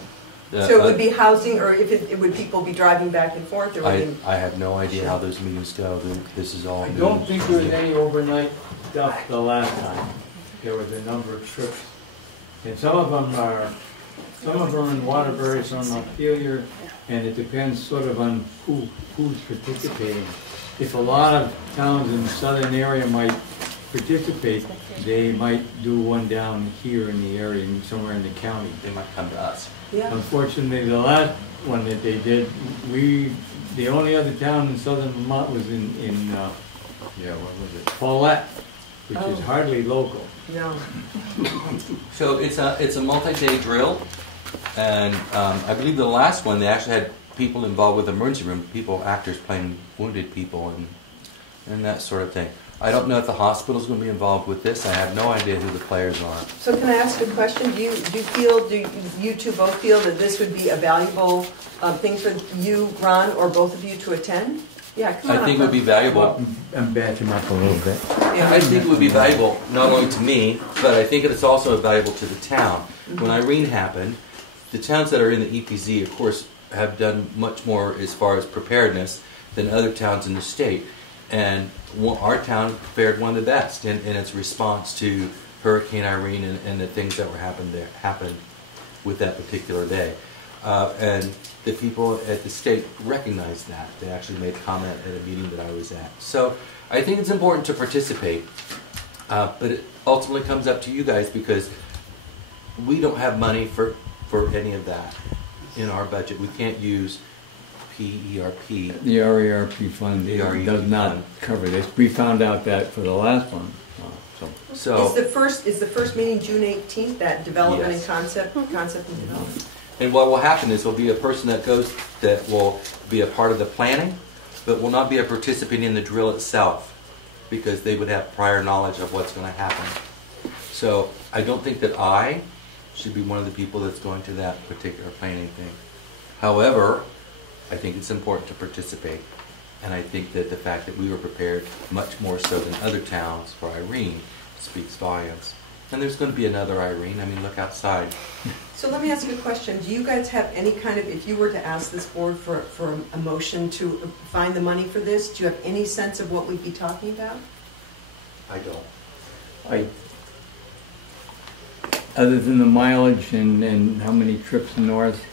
So it would be housing, or would people be driving back and forth? Or I have no idea how those meetings go. This is all. I don't think there was any overnight stuff the last time. There was a number of trips, and some of them are in Waterbury, some are Montpelier, and it depends sort of on who's participating. If a lot of towns in the southern area might participate, they might do one down here in the area, somewhere in the county. They might come to us. Yeah. Unfortunately, the last one that they did, the only other town in southern Vermont was what was it? Paulette, which is hardly local. No. So it's a multi-day drill, and I believe the last one they actually had people involved with emergency room, people, actors playing wounded people and that sort of thing. I don't know if the hospital's going to be involved with this. I have no idea who the players are. So can I ask a question? Do you two both feel that this would be a valuable thing for you, Ron, or both of you to attend? Yeah, come on I think up, it would be valuable. I'm backing up a little bit. Yeah. I think it would be valuable not only to me, but I think it's also valuable to the town. When Irene happened, the towns that are in the EPZ, of course, have done much more as far as preparedness than other towns in the state. And our town fared one of the best in its response to Hurricane Irene and the things that happened with that particular day. And the people at the state recognized that. They actually made comment at a meeting that I was at. So I think it's important to participate, but it ultimately comes up to you guys because we don't have money for any of that in our budget. We can't use PERP. The RERP fund does not cover this. We found out that for the last one. So is the first meeting June 18th, that development Yes. and concept and development? And what will happen is there'll be a person that will be a part of the planning, but will not be a participant in the drill itself because they would have prior knowledge of what's going to happen. So I don't think that I should be one of the people that's going to that particular planning thing. However, I think it's important to participate. And I think that the fact that we were prepared much more so than other towns for Irene speaks volumes. And there's going to be another Irene. I mean, look outside. So let me ask you a question. Do you guys have any kind of, if you were to ask this board for a motion to find the money for this, do you have any sense of what we'd be talking about? I don't. Other than the mileage and how many trips north,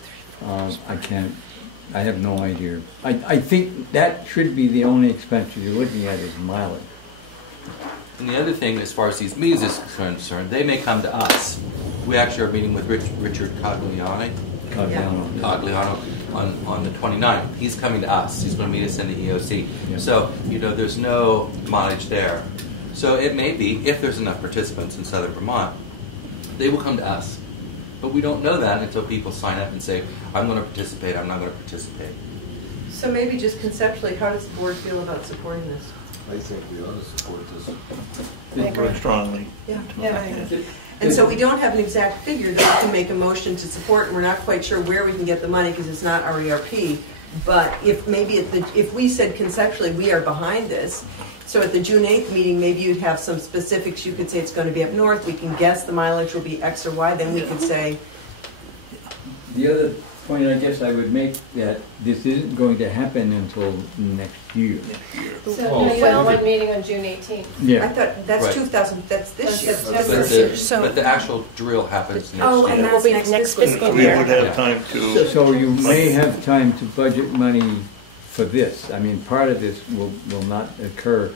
I have no idea. I think that should be the only expense you're looking at is mileage. And the other thing, as far as these meetings is concerned, they may come to us. We actually are meeting with Richard Cogliano on the 29th. He's coming to us. He's going to meet us in the EOC. Yeah. So, there's no mileage there. So it may be, if there's enough participants in southern Vermont, they will come to us. But we don't know that until people sign up and say, I'm going to participate, I'm not going to participate. So maybe just conceptually, how does the board feel about supporting this? I think we ought to support this. Very strongly. Yeah. And so we don't have an exact figure that we can make a motion to support, and we're not quite sure where we can get the money because it's not RERP. But if we said conceptually we are behind this, so at the June 8th meeting, maybe you'd have some specifics. You could say it's going to be up north. We can guess the mileage will be X or Y. Then we could say. The other point I guess I would make that this isn't going to happen until next year. So you have one meeting on June 18th. Yeah. I thought that's Right. 2000. That's this year. But the actual drill happens next year. And It will be that's next fiscal We year. would have time to. So you may have time to budget money for this. I mean, part of this will not occur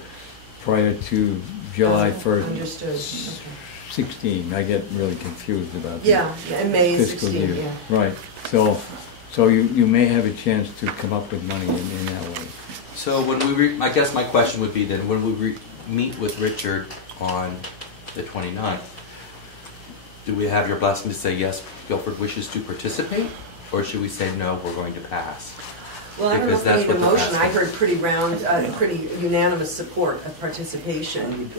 prior to July 1st. Understood. 16. I get really confused about Yeah, and May fiscal 16. year. Yeah. Right. So you may have a chance to come up with money in that way. So when I guess my question would be then, when we meet with Richard on the 29th, do we have your blessing to say, yes, Guilford wishes to participate? Or should we say, no, we're going to pass? Well, I don't know Because if we that's need a what they're motion. I asking. heard pretty unanimous support of participation.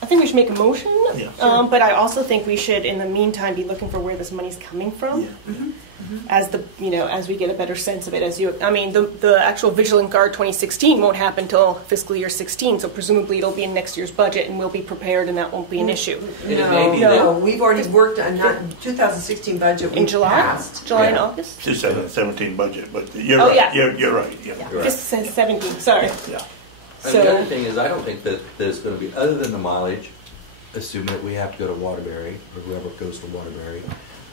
I think we should make a motion, Yeah. but I also think we should, in the meantime, be looking for where this money's coming from. As as we get a better sense of it. The actual Vigilant Guard 2016 won't happen until fiscal year 16, so presumably it'll be in next year's budget, and we'll be prepared, and that won't be an issue. No, we've already worked on 2016 budget. In July, passed. July and August. 2017 budget, but you're Oh, right. yeah. You're right. Yeah. This says 17. Sorry. Yeah. And the other thing is, I don't think that there's going to be, other than the mileage, assume that we have to go to Waterbury, or whoever goes to Waterbury,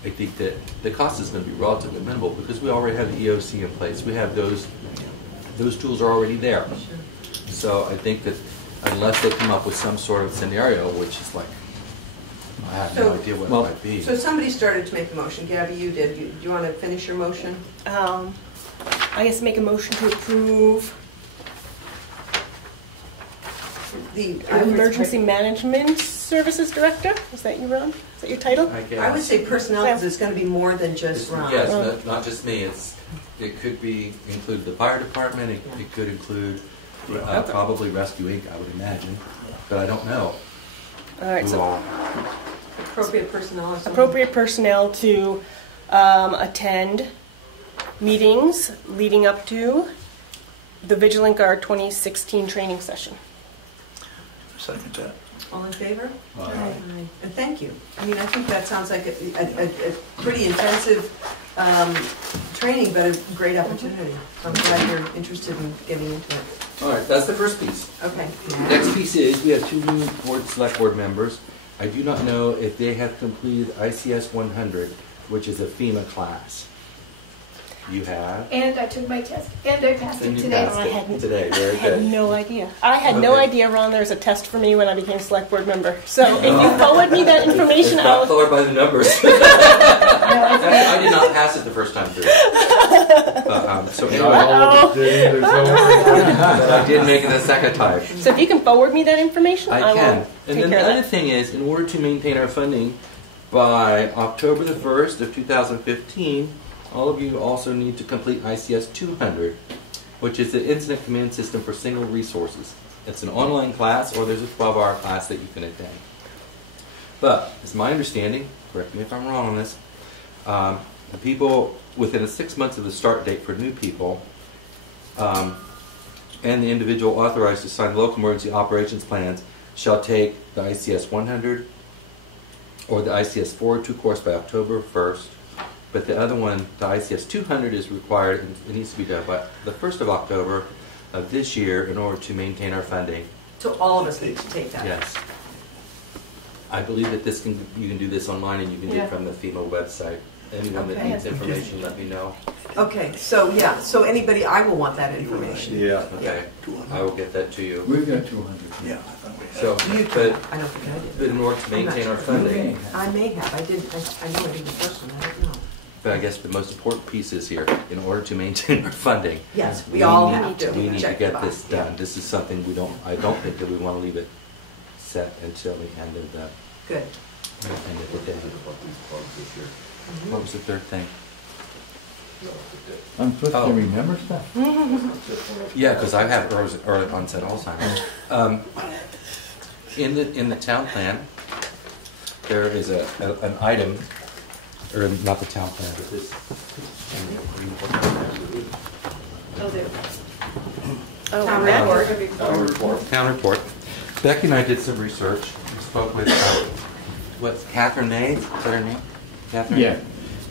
I think that the cost is going to be relatively minimal because we already have the EOC in place. We have those tools are already there. So I think that unless they come up with some sort of scenario, which is like, I have no idea what it might be. So somebody started to make the motion. Gabby, you did. Do you want to finish your motion? I guess make a motion to approve the Emergency Management Services Director? Is that you, Ron? Is that your title? I guess. I would say personnel because it's going to be more than just Ron. Yes, not just me. It could be include the fire department. It could include probably Rescue Inc. I would imagine, but I don't know. All right, so appropriate personnel. Or something. Appropriate personnel to attend meetings leading up to the Vigilant Guard 2016 training session. Second that. All in favor? Aye. And thank you. I mean, I think that sounds like a pretty intensive training, but a great opportunity. So I'm glad you're interested in getting into it. All right, that's the first piece. Okay. Next piece is we have 2 new select board members. I do not know if they have completed ICS 100, which is a FEMA class. You have? And I took my test, and I passed it today. Today, very good. I had no idea. I had no idea, Ron, there was a test for me when I became select board member. So if you forward me that information, it's not followed by the numbers. I did not pass it the first time through. So anyway, but I did make it the second time. So if you can forward me that information, I can. will And take then care the of other that. thing is, in order to maintain our funding by October the 1st of 2015, all of you also need to complete ICS 200, which is the Incident Command System for Single Resources. It's an online class, or there's a 12-hour class that you can attend. But, it's my understanding, correct me if I'm wrong on this, the people within 6 months of the start date for new people, and the individual authorized to sign local emergency operations plans shall take the ICS 100 or the ICS 402 course by October 1st. But the other one, the ICS 200, is required, and it needs to be done by the 1st of October of this year in order to maintain our funding. So all of us need to take that. Yes. I believe that you can do this online, and you can do it from the FEMA website. Anyone that needs information, let me know. Okay, so yeah, so anybody, I will want that information. Yeah. Okay, I will get that to you. We've got 200. Yeah, I thought we had. So, I don't think I did. but in order to maintain our funding, I may have. I didn't. I know I did the first one. I don't know. but I guess the most important piece is here, in order to maintain our funding. Yes, we all need have to. We need to check the get box. this done. This is something I don't think that we want to leave it set until the end of the Good. end of the day. What was the third thing? I'm supposed to remember stuff? Yeah, because I have early onset Alzheimer's. In the town plan, there is an item, or not the town plan, but this. Town report. Town report. Becky and I did some research. We spoke with what's Catherine Mays? Is that her name? Catherine? Yeah.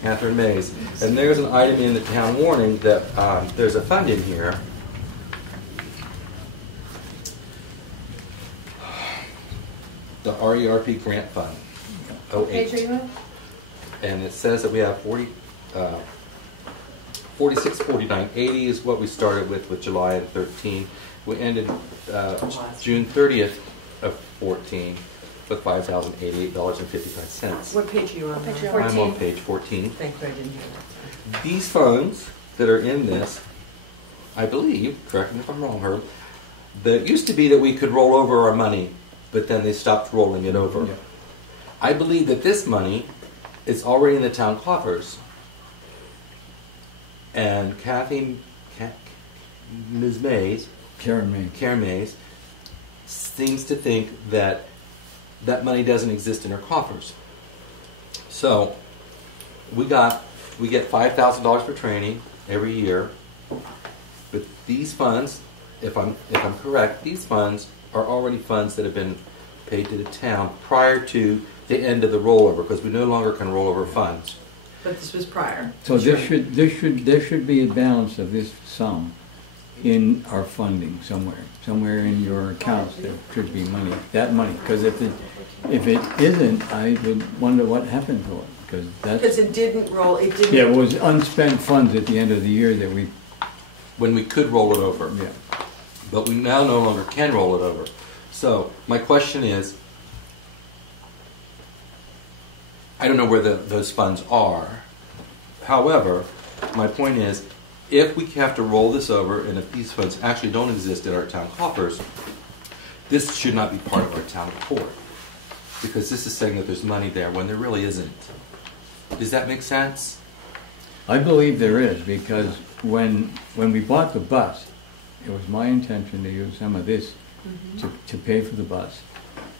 Catherine Mays. And there's an item in the town warning that there's a fund in here. The RERP grant fund. 08. And it says that we have 4649.80 is what we started with July of 13. We ended June 30th of 14 with $5,088.55. What page are you on? I'm on page 14. Thank you, I didn't hear that. These funds that are in this, I believe, correct me if I'm wrong, Herb, that used to be that we could roll over our money, but then they stopped rolling it over. Yeah. I believe that this money is already in the town coffers. And Ms. Mays, Karen Mays, seems to think that that money doesn't exist in her coffers. So we get $5,000 for training every year, but these funds, if I'm correct, these funds are already funds that have been paid to the town prior to the end of the rollover, because we no longer can roll over funds. But this was prior. So there should be a balance of this sum in our funding somewhere in your accounts. There should be that money, because if it isn't, I would wonder what happened to it, because it didn't roll. It didn't. Yeah, it was unspent funds at the end of the year that when we could roll it over. Yeah. But we now no longer can roll it over. So my question is, I don't know where those funds are. However, my point is, if we have to roll this over, and if these funds actually don't exist in our town coffers, this should not be part of our town report, because this is saying that there's money there when there really isn't. Does that make sense? I believe there is, because when we bought the bus, it was my intention to use some of this to pay for the bus.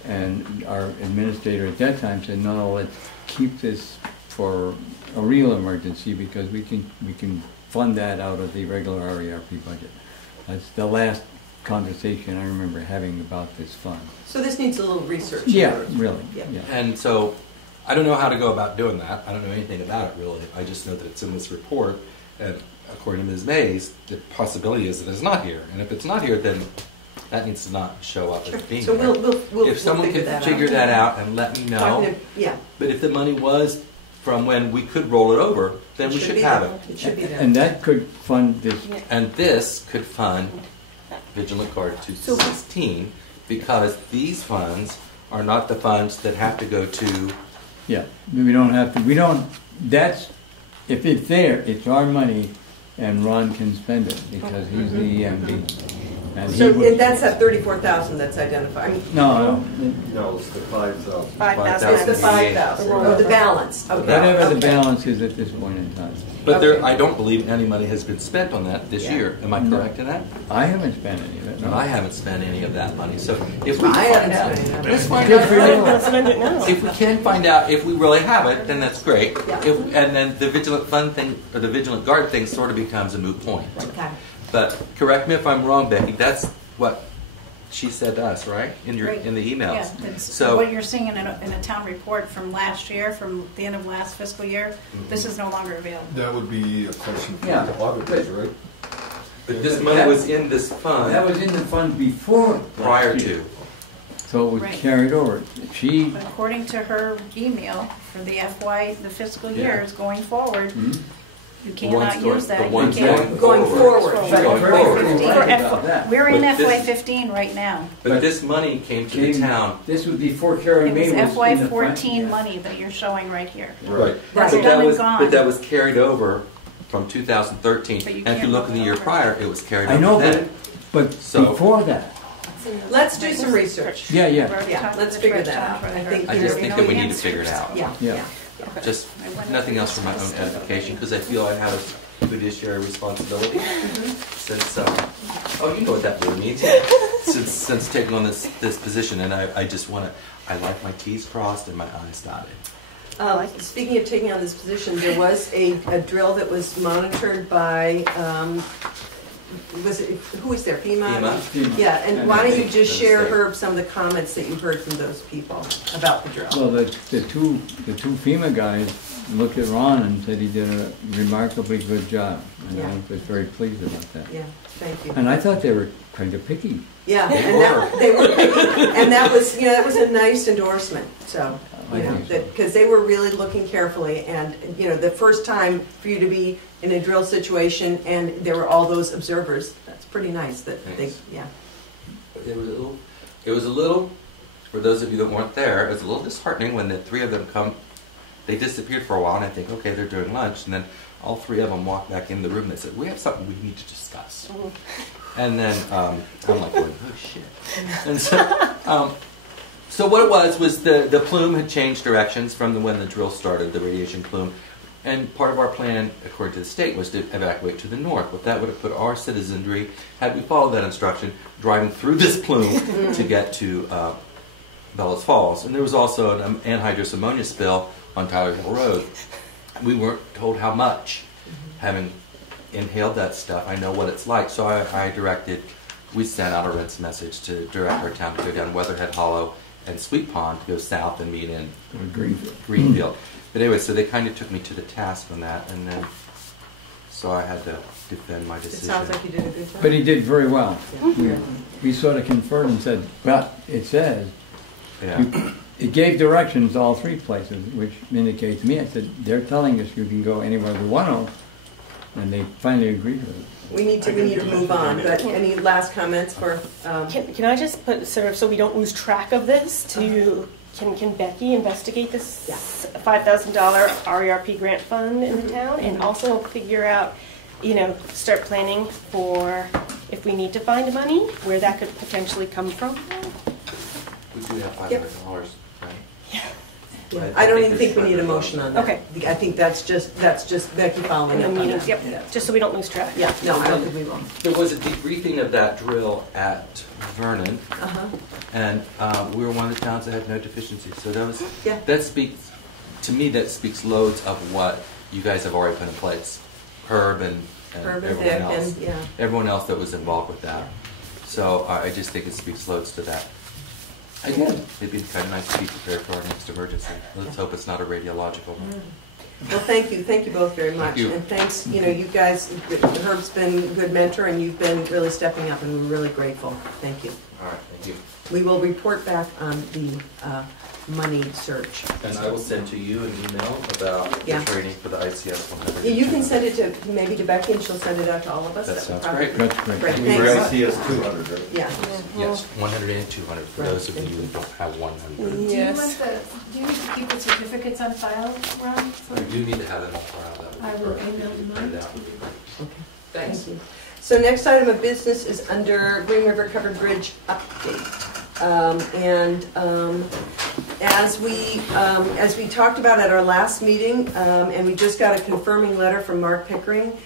And our administrator at that time said, no, let's keep this for a real emergency, because we can fund that out of the regular RERP budget. That's the last conversation I remember having about this fund. So this needs a little research. Yeah, really. Yeah. Yeah. And so I don't know how to go about doing that. I don't know anything about it really. I just know that it's in this report, and according to Ms. Mays, the possibility is that it's not here. And if it's not here, then that needs to not show up as being So here. we'll If someone figure could that figure out. that out and let me know. Yeah. But if the money was from when we could roll it over, then It we should should be have there. it. It should be there. And that could fund this. And this could fund Vigilant Guard 216, because these funds are not the funds that have to go to. Yeah, we don't have to, that's, if it's there, it's our money, and Ron can spend it, because he's the EMD. And So he would- that's that 34,000 that's identified. I mean, No, No, it's the 5,000. 5,000. it's the 5,000. Oh, the balance. Okay. whatever the Okay. balance is at this point in time. But there, Okay. I don't believe any money has been spent on that this Yeah. year. Am I correct in that? I haven't spent any of it, No, no. I haven't spent any of that money. So if we I find haven't out, spent any. let's find Good for you. out. Spend it now. If we can find out if we really have it, then that's great. Yeah. And then the Vigilant Fund thing, or the Vigilant Guard thing, sort of becomes a moot point. Okay. But correct me if I'm wrong, Becky. That's what she said to us, right? In Right. the emails. Yeah, it's So what you're seeing in a town report from last year, from the end of last fiscal year, this is no longer available. That would be a question for Yeah. the auditors, right? but this money was in this That fund was in the fund before. prior last year. to. So it was Right. carried over. She, But according to her email, for the FY, the fiscal Yeah. years going forward, you The ones cannot going- use that. the You ones can't- Going forward. For Going forward. FY We're in But this- FY 15 right now. But this money came to the town. this was before Karen It May was was FY in the fund. 14 money that you're showing right here. Right. That's But done and was, gone. but that was carried over from 2013. But you And if you can't look in the roll it year over. prior, it was carried I over know, then. but So- before that, Let's do some research. yeah, We've yeah, already Yeah, talked to let's the figure French that town out. I treasurer. think I you just know think the that we need to answers. figure it out. Yeah. yeah. Yeah. Just nothing else for my own edification, because I feel I have a fiduciary responsibility. Since, oh, you know what that really means. Since taking on this position, and I just want to, I like my T's crossed and my I's dotted. Speaking of taking on this position, there was a drill that was monitored by, who was there, FEMA? FEMA. Yeah, and why don't you just From the share, state. Herb, some of the comments that you heard from those people about the drill? Well, the two FEMA guys looked at Ron and said he did a remarkably good job. And Yeah. I was very pleased about that. Yeah, thank you. And I thought they were kind of picky. Yeah, They and were. they were picky, and that was, that was a nice endorsement, so, I think so. because they were really looking carefully, and, the first time for you to be in a drill situation, and there were all those observers, that's pretty nice that they, Thanks. yeah. It was a little, for those of you that weren't there, it was a little disheartening when the three of them come. They disappeared for a while, and I think, okay, they're doing lunch, and then all three of them walked back in the room. They said, "We have something we need to discuss." And then I'm like, going, "Oh shit!" And so what it was the plume had changed directions from when the drill started, the radiation plume. And part of our plan, according to the state, was to evacuate to the north. But that would have put our citizenry, had we followed that instruction, driving through this plume to get to Bellows Falls. And there was also an anhydrous ammonia spill on Tyler Hill Road. We weren't told how much. Having inhaled that stuff, I know what it's like. So I directed, we sent out a rinse message to direct our town to go down Weatherhead Hollow and Sweet Pond to go south and meet in Greenfield. But anyway, so they kind of took me to the task on that, and then so I had to defend my It decision. sounds like you did a good job. But he did very well. Yeah. We sort of conferred and said, well, it says, Yeah. it gave directions to all three places, which indicates to me, I said, they're telling us you can go anywhere we want to, and they finally agreed with it. We need to move on, but any last comments for, Can I just put sort of, so we don't lose track of this, can Becky investigate this $5,000 RERP grant fund in the town, and also figure out, start planning for if we need to find money, where that could potentially come from? We do have $500, right? Yeah. I don't even think we need a motion on that. Okay. I think that's just Becky following In up the on meetings, that. yep, just so we don't lose track. Yeah, no, I don't think we will. There was a debriefing of that drill at Vernon, and we were one of the towns that had no deficiencies. So that speaks, to me, that speaks loads of what you guys have already put in place. Herb and everyone else. Everyone else that was involved with that. So I just think it speaks loads to that. Again, it'd be kind of nice to be prepared for our next emergency. Let's hope it's not a radiological one. Well, thank you both very much, and thanks. You guys, Herb's been a good mentor, and you've been really stepping up, and we're really grateful. Thank you. All right, thank you. We will report back on the money search. And I will send to you an email about the training for the ICS 100. Yeah, you can send it to maybe to Becky, and she'll send it out to all of us. That sounds great. Great. Thanks. ICS 200, right? Yeah. Yes, 100 and 200 for those of you who don't have 100. Yes. Do you need to keep the certificates on file, Ron? I do need to have them on file. I will email them out. Okay. Thanks. Thank you. So next item of business is under Green River Covered Bridge update. As we talked about at our last meeting, and we just got a confirming letter from Mark Pickering,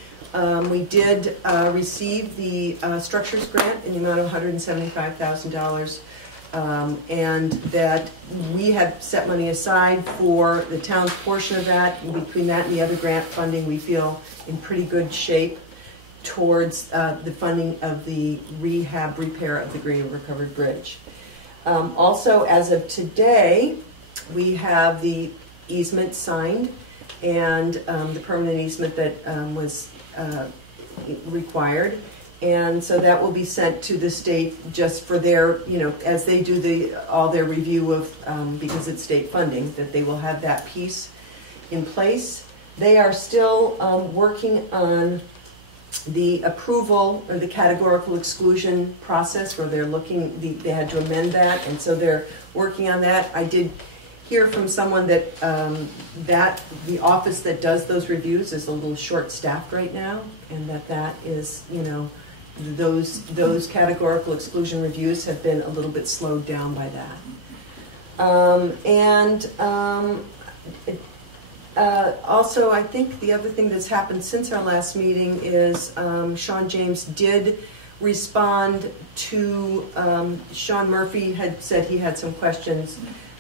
we did receive the structures grant in the amount of $175,000, and that we had set money aside for the town's portion of that. And between that and the other grant funding, we feel in pretty good shape towards the funding of the rehab repair of the Green River Covered Bridge. Also, as of today, we have the easement signed, and the permanent easement that was required, and so that will be sent to the state just for their, as they do all their review of, because it's state funding, that they will have that piece in place. They are still working on the approval or the categorical exclusion process, where they're looking, they had to amend that, and so they're working on that. I did hear from someone that that the office that does those reviews is a little short-staffed right now, and that is, those categorical exclusion reviews have been a little bit slowed down by that. Also, I think the other thing that's happened since our last meeting is Sean James did respond to, Sean Murphy had said he had some questions.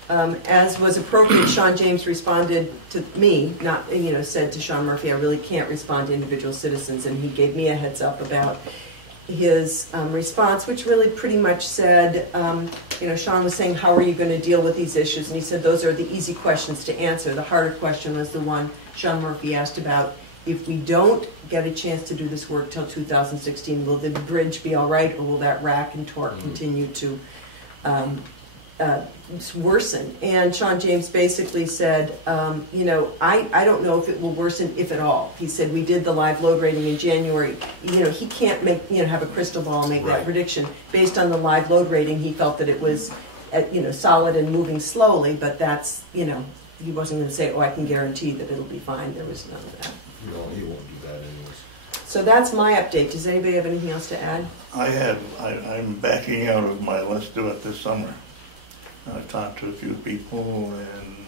As was appropriate, Sean James responded to me, not, said to Sean Murphy, I really can't respond to individual citizens, and he gave me a heads up about his response, which really pretty much said, Sean was saying, how are you going to deal with these issues? And he said, those are the easy questions to answer. The harder question was the one Sean Murphy asked about, if we don't get a chance to do this work till 2016, will the bridge be all right, or will that rack and torque continue to worsen? And Sean James basically said, I don't know if it will worsen, if at all. He said, we did the live load rating in January. He can't make, have a crystal ball and make that prediction. Based on the live load rating, he felt that it was, solid and moving slowly, but that's, he wasn't going to say, I can guarantee that it'll be fine. There was none of that. No, he won't do that anyways. So that's my update. Does anybody have anything else to add? I'm backing out of my let's do it this summer. I've talked to a few people, and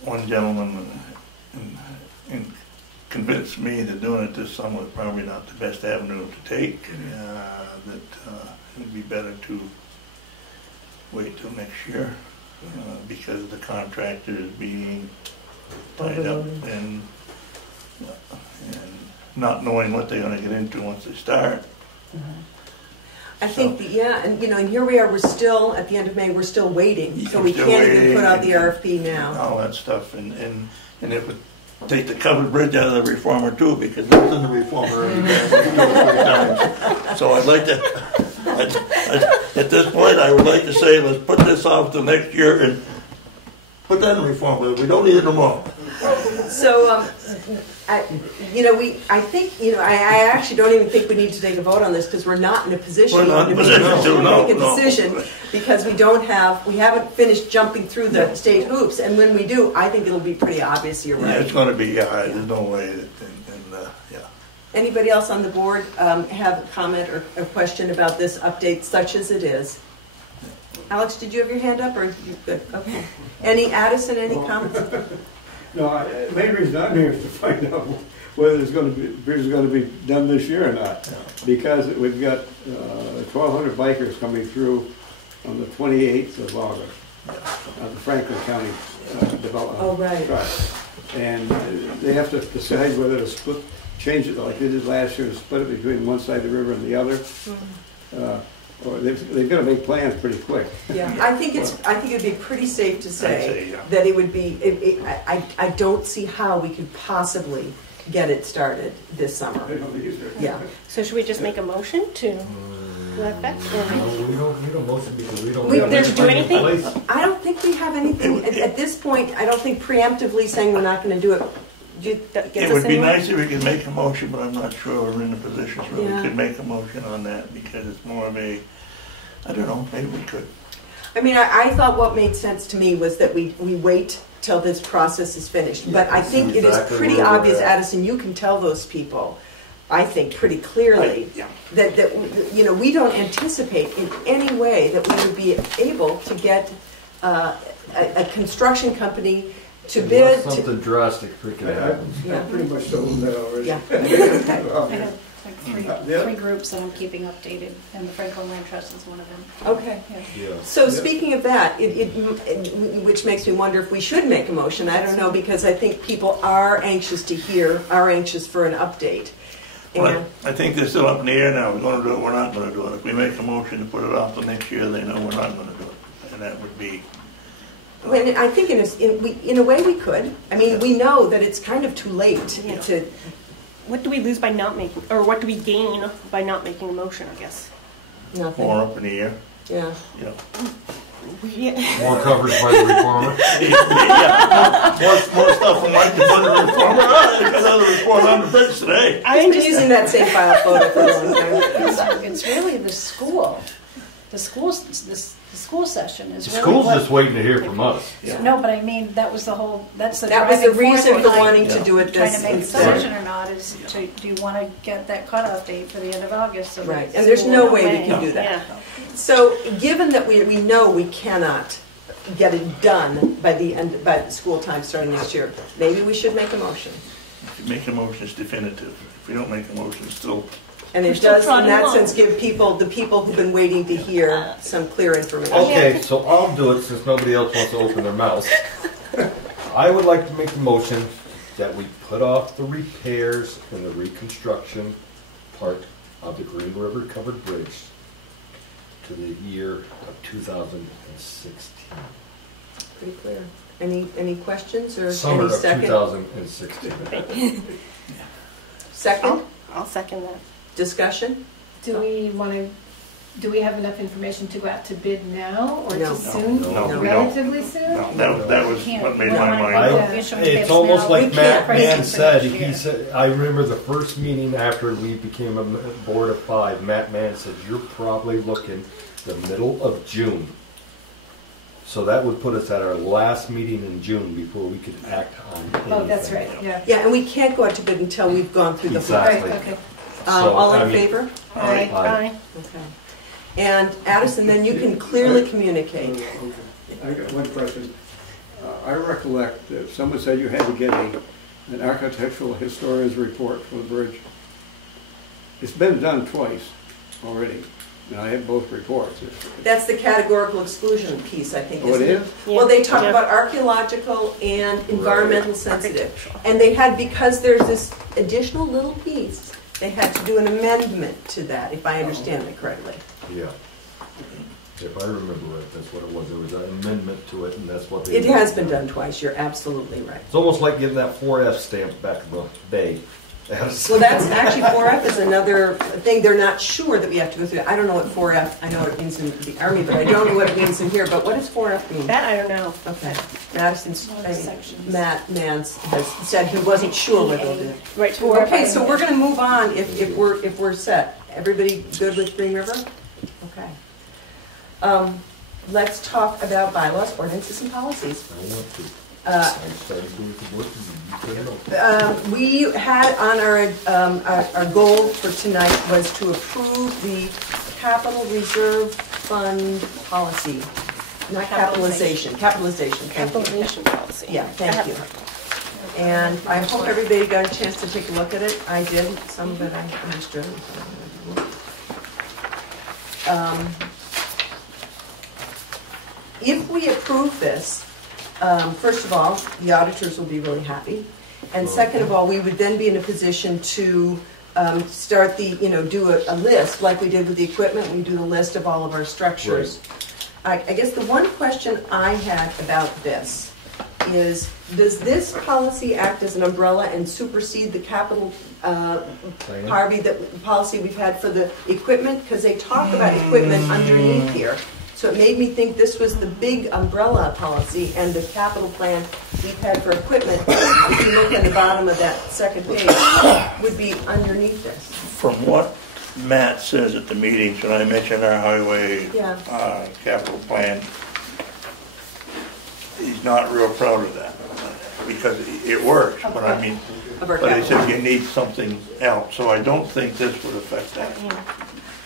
one gentleman convinced me that doing it this summer was probably not the best avenue to take, that it would be better to wait till next year because the contractor is being tied up and not knowing what they're going to get into once they start. I think, and here we are, we're still, at the end of May, we're still waiting, so we can't even put out the RFP now. All that stuff, and it would take the covered bridge out of the reformer too, because it was in the reformer every time. So I'd like to, at this point, I would like to say, let's put this off till next year and put that in the reformer. We don't need it no more. So, I actually don't even think we need to take a vote on this, because we're not in a position to make a decision, because we haven't finished jumping through the state hoops, and when we do, I think it'll be pretty obvious. You're right. Yeah, it's going to be. There's no way that. Anybody else on the board have a comment or a question about this update, such as it is? Alex, did you have your hand up, or you good? Okay. Addison, any comments? No, the main reason I'm here is to find out whether there's going to be bridge going to be done this year or not, because we've got 1,200 bikers coming through on the 28th of August, the Franklin County development. Oh, right. Trust. And they have to decide whether to change it like they did last year, and split it between one side of the river and the other. Or they've got to make plans pretty quick. Yeah, I think it'd be pretty safe to say that it would be. I don't see how we could possibly get it started this summer. Yeah. So should we just make a motion to that effect? No, we don't need a motion because we don't. Do anything? I don't think we have anything at this point. I don't think preemptively saying we're not going to do it. It would be nice if we could make a motion, but I'm not sure we're in a position where we could make a motion on that, because it's more of a, I don't know, maybe we could. I mean, I thought what made sense to me was that we wait till this process is finished. But I think it is pretty obvious, Addison, you can tell those people, I think pretty clearly, that we don't anticipate in any way that we would be able to get a construction company to bid. Something drastic freaking happens. I pretty much told them that already. Yeah. I have like three groups that I'm keeping updated, and the Franklin Land Trust is one of them. Okay. So speaking of that, which makes me wonder if we should make a motion. I don't know, because I think people are anxious for an update. Well, I think they're still up in the air now. We're going to do it, we're not going to do it. If we make a motion to put it off till next year, they know we're not going to do it. And that would be... Well, I think in a way we could. I mean, we know that it's kind of too late to... What do we lose by not making, or what do we gain by not making a motion, I guess? Nothing. More up in the air. Yeah. More coverage by the reformer. More stuff from Mike to put the reformer. I got another report on the bridge today. I've been using that same file photo for a long time. It's really the school. The school session is really school's just waiting to hear from us. No, but I mean, that was the whole, that's the that was the reason for behind wanting to do it trying this to make a instead. decision or not is do you want to get that cutoff date for the end of August? So right, and there's no way we can do that. Yeah. So given that we know we cannot get it done by the school time starting next year, maybe we should make a motion. If you make a motion, it's definitive. If we don't make a motion, it's still... And it does, in that sense, give the people who've been waiting to hear some clear information. Okay, so I'll do it since nobody else wants to open their mouths. I would like to make the motion that we put off the repairs and the reconstruction part of the Green River Covered Bridge to the year of 2016. Pretty clear. Any questions or Summer any second? of 2016. Second? I'll second that. Discussion? Do we have enough information to go out to bid now, or No. too soon? No, Relatively soon? No, that was what made my mind. It's almost like Matt Mann said. He said, I remember the first meeting after we became a board of 5, Matt Mann said, you're probably looking the middle of June. So that would put us at our last meeting in June before we could act on anything. Oh, that's right, yeah. Yeah, and we can't go out to bid until we've gone through the whole. Exactly. Right, okay. All in favor? Aye. Aye. Okay. And Addison, then you can clearly communicate. Okay. I got one question. I recollect that someone said you had to get an architectural historian's report for the bridge. It's been done twice already. Now, I have both reports. That's the categorical exclusion piece, I think, Oh, it isn't is? it? Well, they talk about archaeological and environmental sensitive. And they had, because there's this additional little piece, they had to do an amendment to that, if I understand it correctly. Yeah. If I remember right, that's what it was. There was an amendment to it, and that's what they... It has been done twice, you're absolutely right. It's almost like getting that 4F stamp back in the day. Well, that's actually 4F is another thing. They're not sure that we have to go through. I don't know what 4F, I know what it means in the Army, but I don't know what it means in here. But what does 4F mean? That I don't know. Okay. Matt Nance has said he wasn't sure what they'll do. Right. Okay, so we're going to move on if we're set. Everybody good with Green River? Okay. Let's talk about bylaws, ordinances, and policies. We had on our goal for tonight was to approve the capital reserve fund policy, not capitalization. Capitalization. Capitalization policy. Yeah, thank you. And I hope everybody got a chance to take a look at it. I did. Some of it I understood. If we approve this, first of all, the auditors will be really happy. And second of all, we would then be in a position to start do a list like we did with the equipment. We do the list of all of our structures. Right. I guess the one question I had about this is, does this policy act as an umbrella and supersede the capital policy we've had for the equipment? Because they talk about equipment underneath here. So it made me think this was the big umbrella policy, and the capital plan we've had for equipment, if you look at the bottom of that second page, would be underneath this. From what Matt says at the meetings, when I mention our highway capital plan, he's not real proud of that because it works, but I mean, but he said you need something else, so I don't think this would affect that.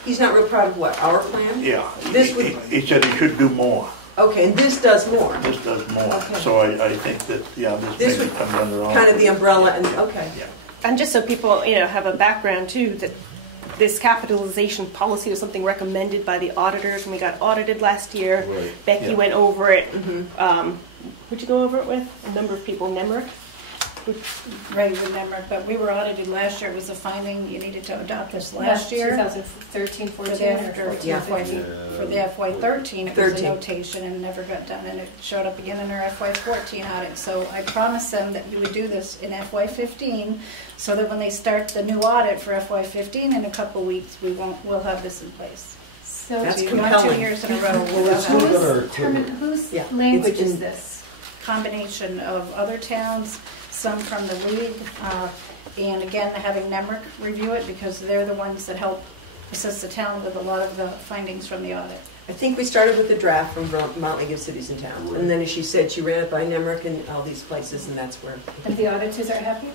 He's not real proud of what, our plan? Yeah, he said he should do more. Okay, and this does more. This does more. Okay. So I think that, this would come under kind of the umbrella, and okay. Yeah. And just so people, have a background too, that this capitalization policy was something recommended by the auditors when we got audited last year. Right. Becky went over it. Who'd you go over it with? A number of people. Nemrick? Ray would never, but we were audited last year. It was a finding you needed to adopt this last year. 2013, 14, for the FY13, it was a notation and never got done, and it showed up again in our FY14 audit. So I promised them that we would do this in FY15, so that when they start the new audit for FY15 in a couple weeks, we'll have this in place. So that's compelling. 2 years in a row. Whose language is this? Combination of other towns, some from the league, and again, having Nemrick review it because they're the ones that help assist the town with a lot of the findings from the audit. I think we started with the draft from Vermont League of Cities and Towns, and then as she said, she ran it by Nemrick and all these places, and that's where. And the auditors are happy?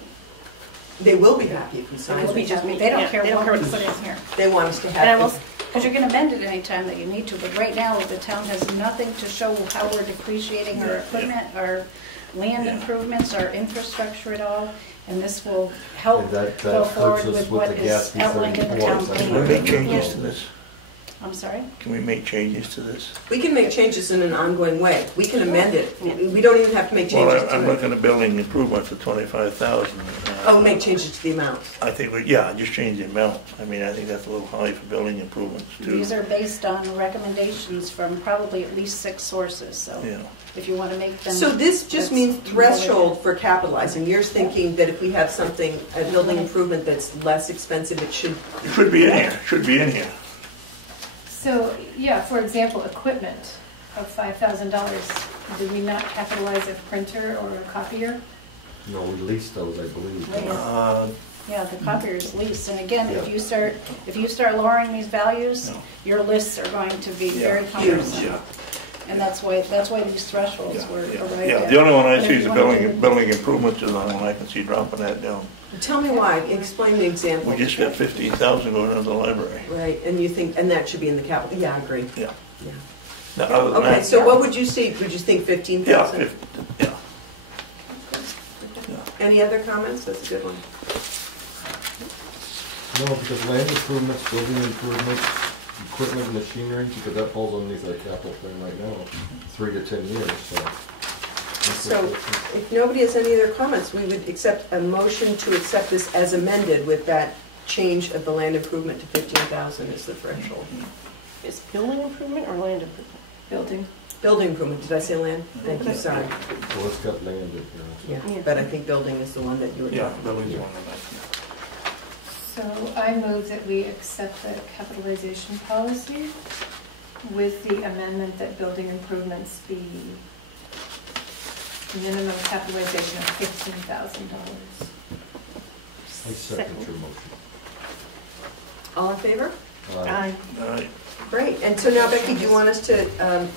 They will be happy if we sign it. They don't care what we put in here. They want us to have. Because you can amend it anytime that you need to, but right now the town has nothing to show how we're depreciating our equipment, our land improvements, our infrastructure at all, and this will help go forward with what is outlined in the town plan. Can we make changes to this? I'm sorry? Can we make changes to this? We can make changes in an ongoing way. We can amend it. We don't even have to make changes to it. I'm looking at building improvements of 25,000. Make changes to the amount. I think, just change the amount. I mean, I think that's a little high for building improvements too. These are based on recommendations from probably at least 6 sources, so if you want to make them... So this just means threshold for capitalizing. You're thinking that if we have something, a building improvement that's less expensive, it should be in here. Should be in here. So, for example, equipment of $5,000, do we not capitalize a printer or a copier? No, we lease those, I believe. The copier is leased, and again, if you start lowering these values, your lists are going to be very cumbersome. And that's why these thresholds were right there. The only one I see is the building improvements is the one I can see dropping that down. Tell me why. Explain the example. We just got 15,000 going into the library. Right, and you think, and that should be in the capital. Yeah, I agree. Yeah. Now, okay, so what would you see? Would you think 15,000? Yeah. Any other comments? That's a good one. No, because land improvements, building improvements, equipment, machinery, because that falls underneath our capital plan right now, 3 to 10 years. So if nobody has any other comments, we would accept a motion to accept this as amended with that change of the land improvement to 15,000 as the threshold. Is building improvement or land improvement? Building improvement. Did I say land? Thank you. Sorry. Well, it's got land in here. Yeah, but I think building is the one that you were talking about. Building's the one So I move that we accept the capitalization policy with the amendment that building improvements be minimum capitalization of $15,000. I second your motion. All in favor? Aye. Great. And so now, Becky, do you want us to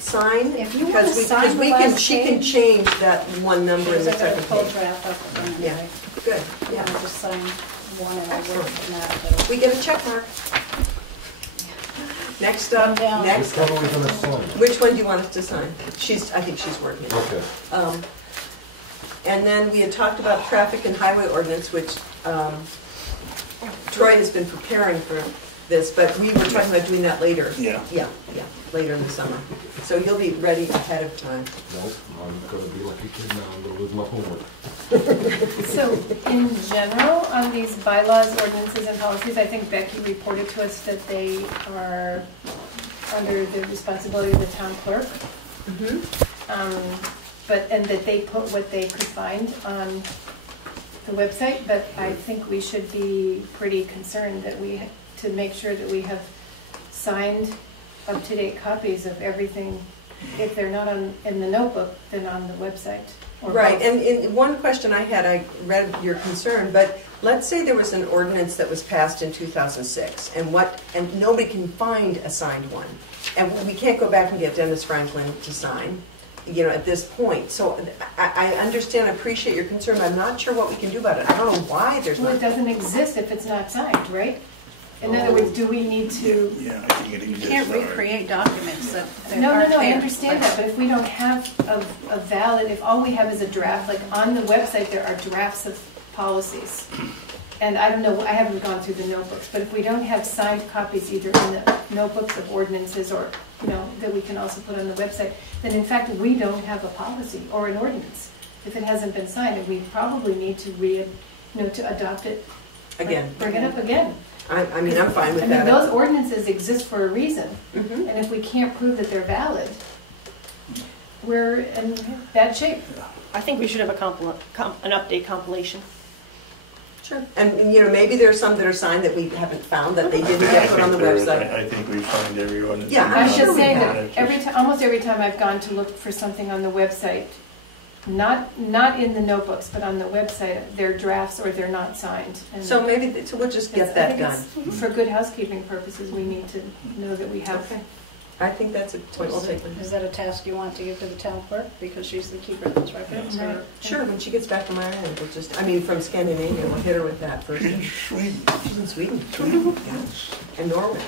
sign? If you want to sign the we last can, she can page. change that one number in the I got a second full page. draft up for them Yeah, anyway. good, Yeah, yeah. I'll just sign one and I'll work on that. We get a check mark. Next up, Down. next. Which one are we gonna sign? Which one do you want us to sign? I think she's working. Okay. And then we had talked about traffic and highway ordinance, which Troy has been preparing for this, but we were talking about doing that later. Yeah. Yeah, later in the summer. So you'll be ready ahead of time. Nope, I'm gonna be like a kid now, I'm gonna lose my homework. So in general, on these bylaws, ordinances, and policies, I think Becky reported to us that they are under the responsibility of the town clerk. And that they put what they could find on the website, but I think we should be pretty concerned that to make sure that we have signed up-to-date copies of everything. If they're not in the notebook, then on the website. Or Right, both. and one question I had, I read your concern, but let's say there was an ordinance that was passed in 2006, and nobody can find a signed one, and we can't go back and get Dennis Franklin to sign, at this point. So I understand, I appreciate your concern, but I'm not sure what we can do about it. I don't know why there's Well, not. it doesn't exist if it's not signed, right? In other words, do we need to? Yeah, I think it You exists. can't all right. recreate documents that No, aren't I there, understand that, but if we don't have a valid, if all we have is a draft, like on the website, there are drafts of policies. And I don't know, I haven't gone through the notebooks, but if we don't have signed copies either in the notebooks of ordinances or, that we can also put on the website, then in fact, we don't have a policy or an ordinance if it hasn't been signed, and we probably need to to adopt it. Again. Bring it up again. I mean, I'm fine with I mean, that. those ordinances exist for a reason, Mhm. and if we can't prove that they're valid, we're in bad shape. I think we should have an update compilation. Sure. And maybe there's some that are signed that we haven't found, that they I didn't think- get I put on the think there is. website. I think we've signed every ordinance. Yeah, I'm sure just we saying have. that almost every time I've gone to look for something on the website, not in the notebooks, but on the website, they're drafts or they're not signed. And So maybe, we'll just get that done. For good housekeeping purposes, we need to know that we have. Okay. I think that's a point well taken. Is that a task you want to give to the town clerk because she's the keeper of those records? Right. or- Sure, when she gets back from Ireland, we'll just, from Scandinavia, we'll hit her with that first. She's in Sweden. She's in Sweden. Yeah. And Norway.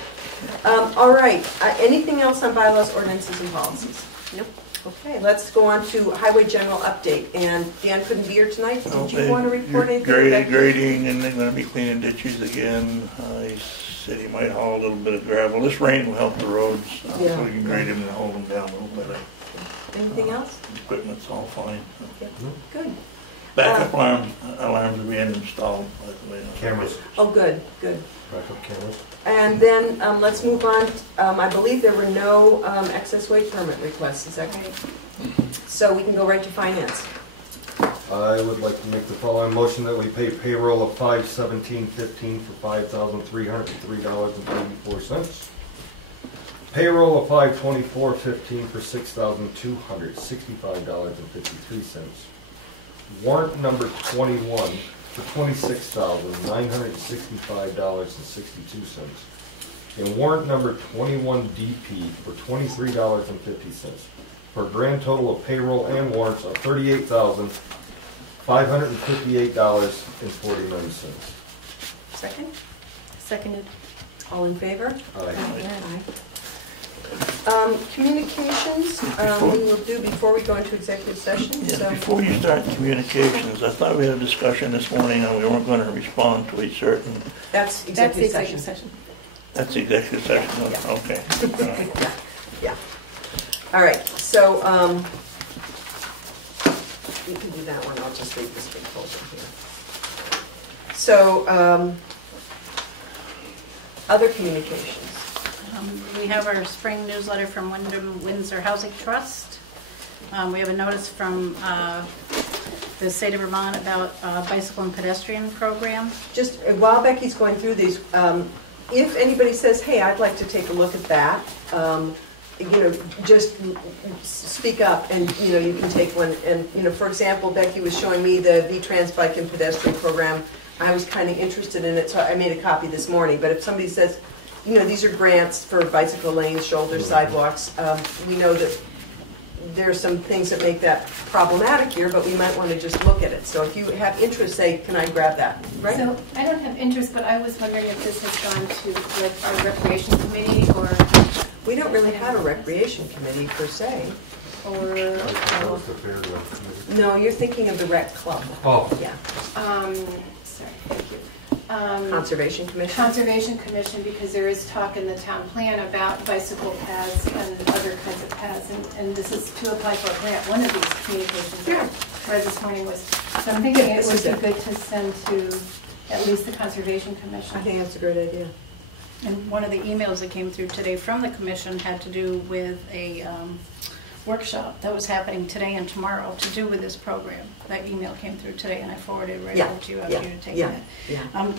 All right, anything else on bylaws, ordinances, and policies? Nope. Okay, let's go on to highway general update. And Dan couldn't be here tonight. Did you want to report anything? Grading, and they're gonna be cleaning ditches again. He said he might haul a little bit of gravel. This rain will help the roads, so we can grade them and hold them down a little better. Anything else? Equipment's all fine. Okay, good. Backup alarms are being installed, by the way. Cameras, Oh, good. backup cameras. And then let's move on. I believe there were no excess weight permit requests, is that correct? So we can go right to finance. I would like to make the following motion that we pay payroll of $517.15 for $5,303.84. Payroll of $524.15 for $6,265.53. Warrant number 21 for $26,965.62. And warrant number 21 DP for $23.50. For a grand total of payroll and warrants of $38,558.49. Second? Seconded. All in favor? Aye. Communications, we will do before we go into executive session. Yeah, So before you start communications, I thought we had a discussion this morning and we weren't gonna respond to a certain, that's That's the executive executive session. session. that's the executive session, Yeah. okay. Yeah. All right, so you can do that one. I'll just leave this big folder here. So, other communications. We have our spring newsletter from Windsor Housing Trust. We have a notice from the state of Vermont about bicycle and pedestrian program. Just while Becky's going through these, if anybody says, hey, I'd like to take a look at that, just speak up and, you can take one. And, for example, Becky was showing me the V-Trans Bike and Pedestrian Program. I was kind of interested in it, so I made a copy this morning. But if somebody says, you know, these are grants for bicycle lanes, shoulders, sidewalks. We know that there are some things that make that problematic here, but we might want to just look at it. So if you have interest, say, can I grab that? Right? So I don't have interest, but I was wondering if this has gone to like our recreation committee or. We don't really have a recreation committee per se. Or. No, you're thinking of the rec club. Oh. Yeah. Sorry, thank you. Conservation Commission? Conservation Commission, because there is talk in the town plan about bicycle paths and other kinds of paths, and this is to apply for a grant. One of these communications I read this morning was, so I'm thinking it would be good to send to at least the Conservation Commission. I think that's a great idea. And one of the emails that came through today from the commission had to do with a workshop that was happening today and tomorrow to do with this program. That email came through today, and I forwarded it right over to you after you had taken it.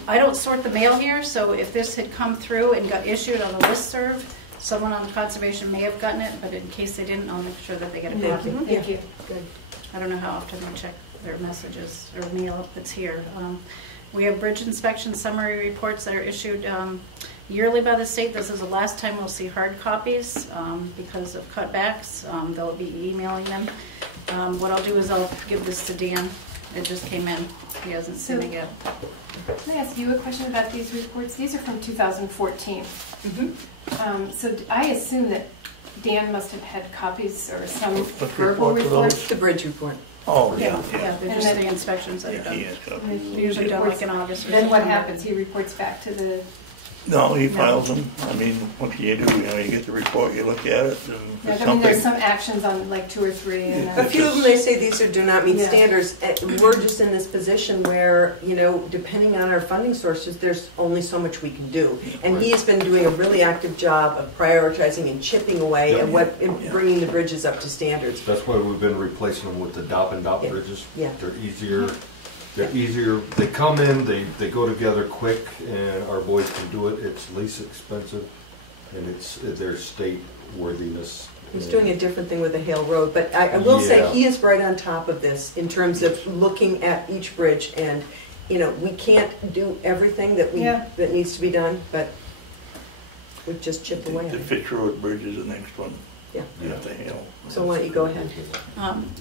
I don't sort the mail here, so if this had come through and got issued on the listserv, someone on the conservation may have gotten it, but in case they didn't, I'll make sure that they get a copy. Thank you. Good. I don't know how often they check their messages or mail that's here. We have bridge inspection summary reports that are issued yearly by the state. This is the last time we'll see hard copies because of cutbacks. They'll be emailing them. What I'll do is I'll give this to Dan. It just came in. He hasn't seen it yet. Can I ask you a question about these reports? These are from 2014. So I assume that Dan must have had copies or some verbal reports. The bridge report. Oh, Yeah, they're just the inspections that are done. They usually done like in August. Then what happens? He reports back to the. No, he files them. I mean, what do? You know, you get the report, you look at it, and Yeah, I mean, there's some actions on like 2 or 3. And a few of them, they say these do not meet standards. We're just in this position where, you know, depending on our funding sources, there's only so much we can do. And he's been doing a really active job of prioritizing and chipping away and bringing the bridges up to standards. That's why we've been replacing them with the dop and dop bridges. Yeah. They're easier. They're easier. They come in, they go together quick, and our boys can do it. It's least expensive, and it's their state worthiness. He's doing a different thing with the Hale Road, but I will say he is right on top of this in terms of looking at each bridge. And you know, we can't do everything that that needs to be done, but we've just chipped away. The Fitzroy Bridge is the next one. Yeah. The Hale. So why don't you go ahead?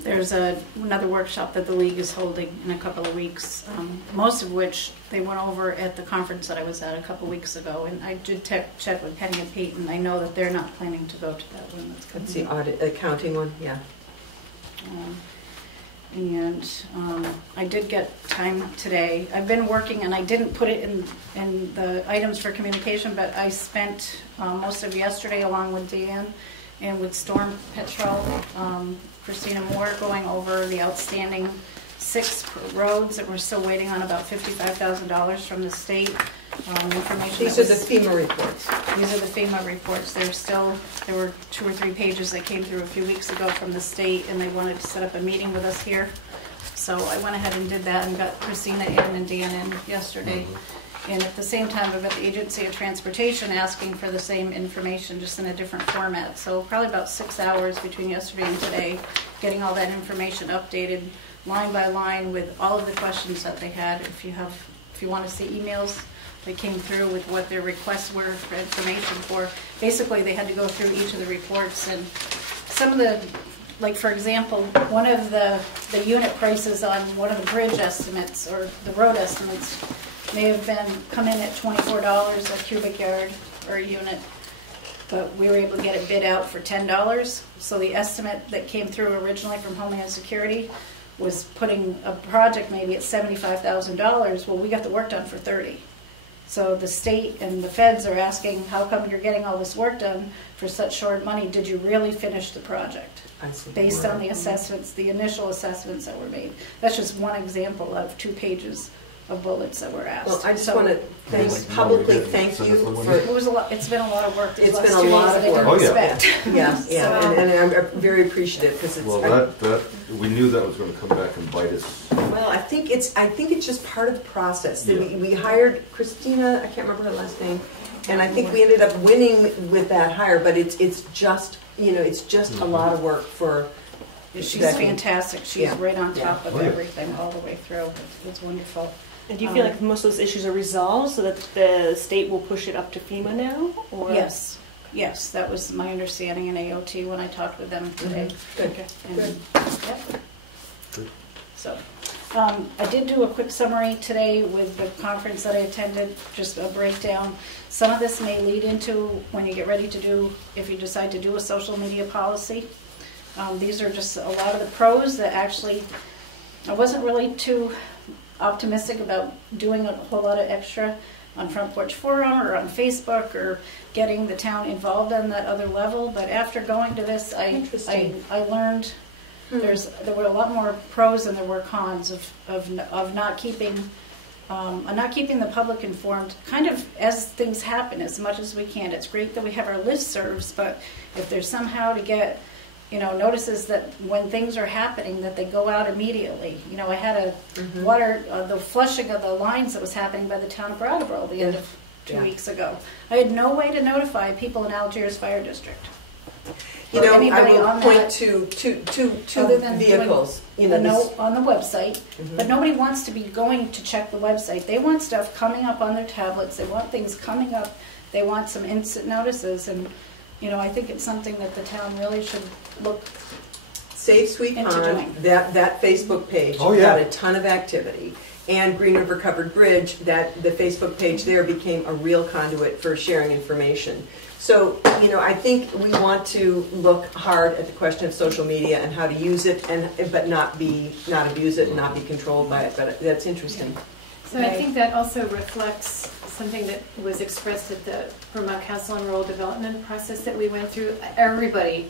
There's another workshop that the league is holding in a couple of weeks, most of which they went over at the conference that I was at a couple of weeks ago. And I did check with Penny and Pete, and I know that they're not planning to go to that one. That's the audit accounting one, yeah. And I did get time today. I've been working, and I didn't put it in the items for communication, but I spent most of yesterday along with Dan and with Storm Petrel, Christina Moore, going over the outstanding 6 roads that we're still waiting on about $55,000 from the state. Information. These are the FEMA reports. These are the FEMA reports. There were 2 or 3 pages that came through a few weeks ago from the state, and they wanted to set up a meeting with us here. So I went ahead and did that and got Christina in and Dan in yesterday. And at the same time, I've got the Agency of Transportation asking for the same information, just in a different format. So probably about 6 hours between yesterday and today, getting all that information updated line by line with all of the questions that they had. If you want to see emails that came through with what their requests were for information for, basically they had to go through each of the reports, and some of the, like for example, one of the unit prices on one of the bridge estimates or the road estimates may have come in at $24 a cubic yard or a unit, but we were able to get it bid out for $10. So the estimate that came through originally from Homeland Security was putting a project maybe at $75,000. Well, we got the work done for $30. So the state and the feds are asking, how come you're getting all this work done for such short money? Did you really finish the project? Based on the assessments, the initial assessments that were made. That's just one example of 2 pages of bullets that were asked. Well, I just want to publicly thank you for. It was a lot. It's been a lot of work. It's been a lot of work. Yeah. So, and I'm very appreciative because it's. Well, that we knew that was going to come back and bite us. Well, I think it's just part of the process. We hired Christina. I can't remember her last name, and I think we ended up winning with that hire. But it's just a lot of work for. She's fantastic. She's right on top of everything all the way through. It's wonderful. And do you feel like most of those issues are resolved so that the state will push it up to FEMA now? Or? Yes, yes, that was my understanding in AOT when I talked with them today. Good. Okay. And, Good. yep. So, I did do a quick summary today with the conference that I attended, just a breakdown. Some of this may lead into when you get ready to do, if you decide to do a social media policy. These are just a lot of the pros that actually, I wasn't really too optimistic about doing a whole lot of extra on Front Porch Forum or on Facebook or getting the town involved on that other level. But after going to this, I learned there were a lot more pros than there were cons of not keeping the public informed kind of as things happen as much as we can. It's great that we have our listservs, but if there's somehow to get notices that when things are happening that they go out immediately. I had the flushing of the lines that was happening by the town of Brattleboro the end of 2 weeks ago. I had no way to notify people in Algiers Fire District. I will point to other than vehicles. A note on the website, but nobody wants to be going to check the website. They want stuff coming up on their tablets. They want things coming up. They want some instant notices, and I think it's something that the town really should look Save Sweet Pond, that Facebook page got a ton of activity. And Green River Covered Bridge, the Facebook page there became a real conduit for sharing information. So, I think we want to look hard at the question of social media and how to use it, but not abuse it and not be controlled by it. But that's interesting. So I think that also reflects something that was expressed at the Vermont Council on Rural Development process that we went through. Everybody,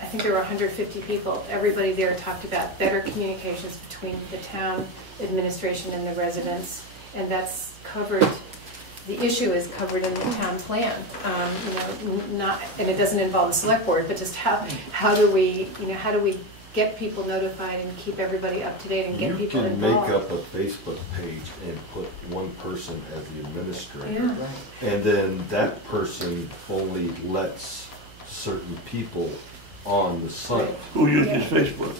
I think there were 150 people, everybody there talked about better communications between the town administration and the residents, and that's covered. The issue is covered in the town plan, and it doesn't involve the select board, but just how do we get people notified and keep everybody up to date and get people involved. You can make up a Facebook page and put one person as the administrator, and then that person only lets certain people on the site. Who uses Facebook?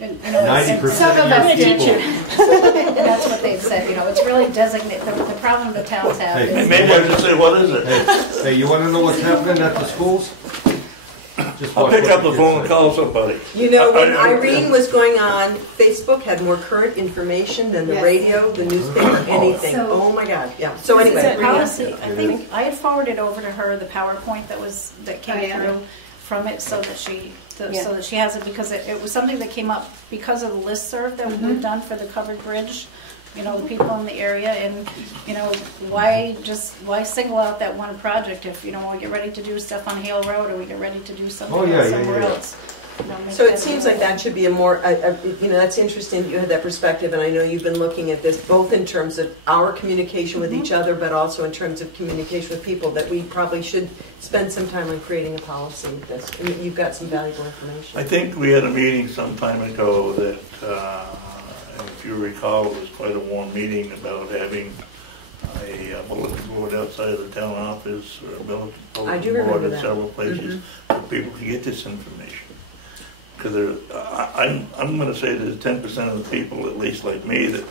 90% some of of us people. and that's what they've said. It's really designated. The problem the towns have is. Maybe I should say, what is it? Hey, you want to know what's happening at the schools? I'll pick up the phone and call somebody. When Irene was going on, Facebook had more current information than the radio, the newspaper, anything. Oh my God, yeah. So anyway, policy. I think I had forwarded over to her the PowerPoint that came through from it, so that she has it, because it was something that came up because of the listserv that we've done for the covered bridge. The people in the area, and why single out that one project if we get ready to do stuff on Hale Road, or we get ready to do something somewhere else. So it seems like that should be a more, that's interesting that you had that perspective, and I know you've been looking at this both in terms of our communication with each other, but also in terms of communication with people, that we probably should spend some time on creating a policy with this. I mean, you've got some valuable information. I think we had a meeting some time ago that, if you recall, it was quite a warm meeting about having a bulletin board outside of the town office, or a bulletin board at several places, where people can get this information. Because I'm going to say there's 10% of the people, at least like me, that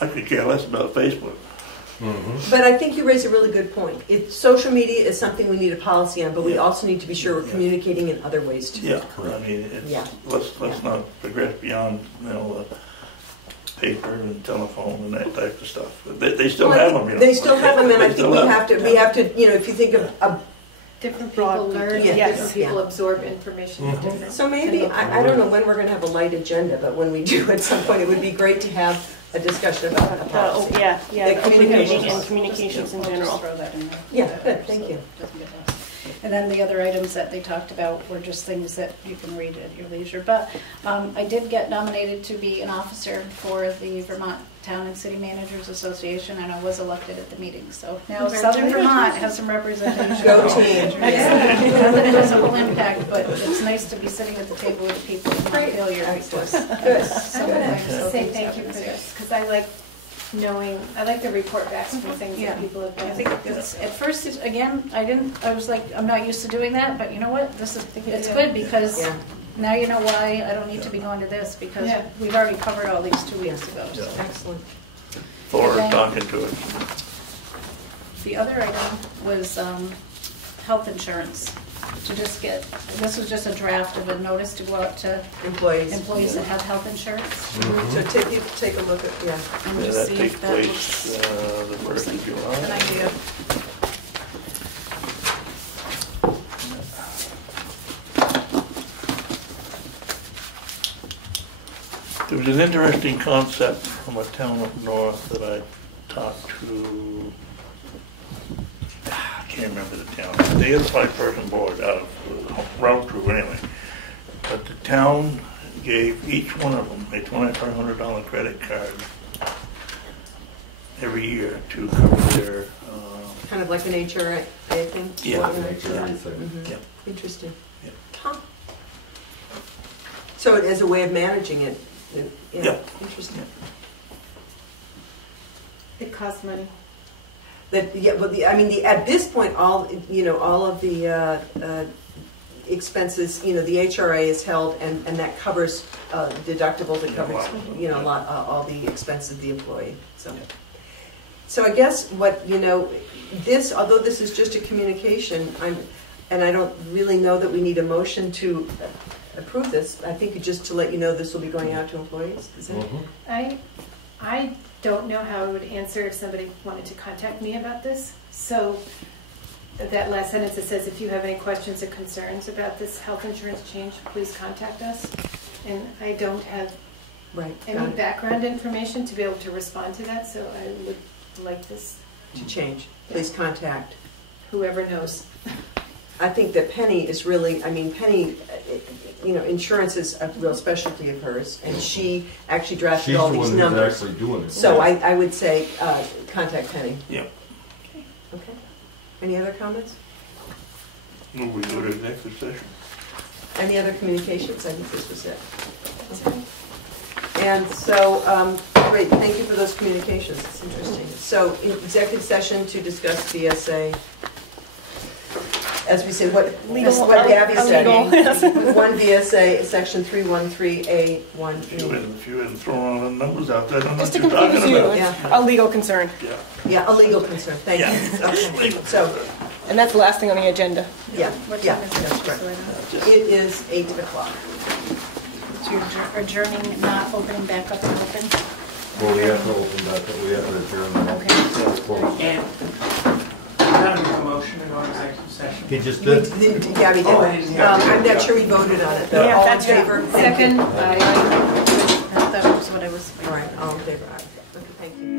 I could care less about Facebook. But I think you raise a really good point. Social media is something we need a policy on, but we also need to be sure we're communicating in other ways too. Yeah, I mean, let's not progress beyond paper and telephone and that type of stuff. They still have them. They still have them, and I think we have to. If you think of different people learn, different people absorb information. So maybe I don't know when we're going to have a light agenda, but when we do at some point, it would be great to have a discussion about a policy. Communications in general. Throw that in there. Yeah, good. Thank you. And then the other items that they talked about were just things that you can read at your leisure. But I did get nominated to be an officer for the Vermont Town and City Managers Association, and I was elected at the meeting. So now Southern Vermont has some representation. Go team. Not that it has a whole impact, but it's nice to be sitting at the table with the people and not failure. Good. I want to say thank you for this, because I like the report backs from things that people have done. I think at first, I was like, I'm not used to doing that, but you know what? It's good, because now you know why I don't need to be going to this, because we've already covered all these 2 weeks ago. So. Excellent. Thor Okay. talking to us. The other item was health insurance. To just get, this was just a draft of a notice to go out to Employees. employees that have health insurance. So take a look at, yeah. And Yeah, just that see takes if that place looks the first of an July. idea. There was an interesting concept from a town up north that I talked to, I can't remember the town. They had a 5-person board out of route crew anyway. But the town gave each one of them a $2,500 credit card every year to cover their. Kind of like an HRA thing? Yeah. Mhm. Yeah. Interesting. Yeah. Huh. So it is a way of managing it. Yeah. Interesting. It costs money. That, yeah, well, at this point, all of the expenses, the HRA is held, and that covers deductibles, it covers, a lot, all the expenses of the employee. So I guess what, this, although this is just a communication, and I don't really know that we need a motion to approve this. I think just to let you know this will be going out to employees. Is it? I don't know how I would answer if somebody wanted to contact me about this. So that last sentence that says, if you have any questions or concerns about this health insurance change, please contact us. And I don't have any background information to be able to respond to that, so I would like this to change. Please contact whoever knows. I think that Penny is really, Penny, insurance is a real specialty of hers, and she actually drafted all these numbers. She's the one who's actually doing it. So I would say contact Penny. Yeah. Okay. Any other comments? No, we go to executive session. Any other communications? I think this was it. Okay. And so, great, thank you for those communications. It's interesting. So, in executive session to discuss VSA. As we say, what Gabby said, 1 VSA, section 313A1. If you hadn't thrown all the numbers out there, I don't know Just what to you're confuse talking you, about. it's a legal concern. Yeah, a legal concern, thank you. Okay. So, And that's the last thing on the agenda. yeah, What yeah, time is it? that's Just so I right. know. It is 8 o'clock. So you're adjourning, not opening back up and open? Well, we have to open that, but we have to adjourn. Okay. And I'm going to make a motion in our executive session. He just We did. didn't, Gabby did. Oh, I didn't hear it. I'm not sure we voted on it, though. Yeah, All in that's right. favor? Thank you. Second, that was what I was. All right, all in favor. Okay, thank you.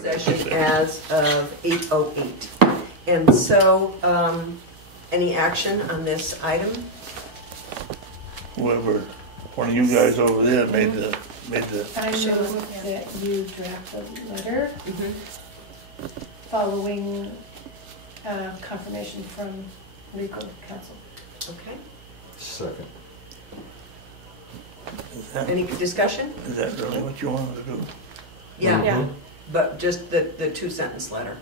Session as of 8:08. And so, any action on this item? Whoever, one of you guys over there made the. I know that you draft a letter following confirmation from legal counsel. Okay. Second. Any discussion? Is that really what you wanted to do? Yeah. Yeah. But just the 2-sentence letter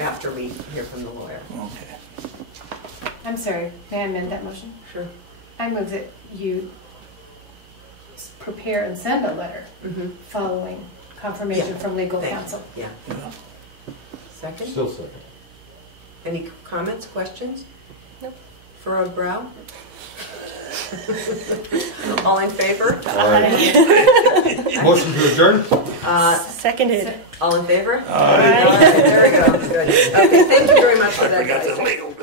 after we hear from the lawyer. Okay. I'm sorry, may I amend that motion? Sure. I move that you prepare and send a letter following confirmation from legal counsel. Yeah. Second? Still second. Any comments, questions? Nope. Furrowed brow? All in favor? Motion to adjourn? Seconded. All in favor? Aye. There we go. Good. Okay, thank you very much for I that, forgot guys. the legal.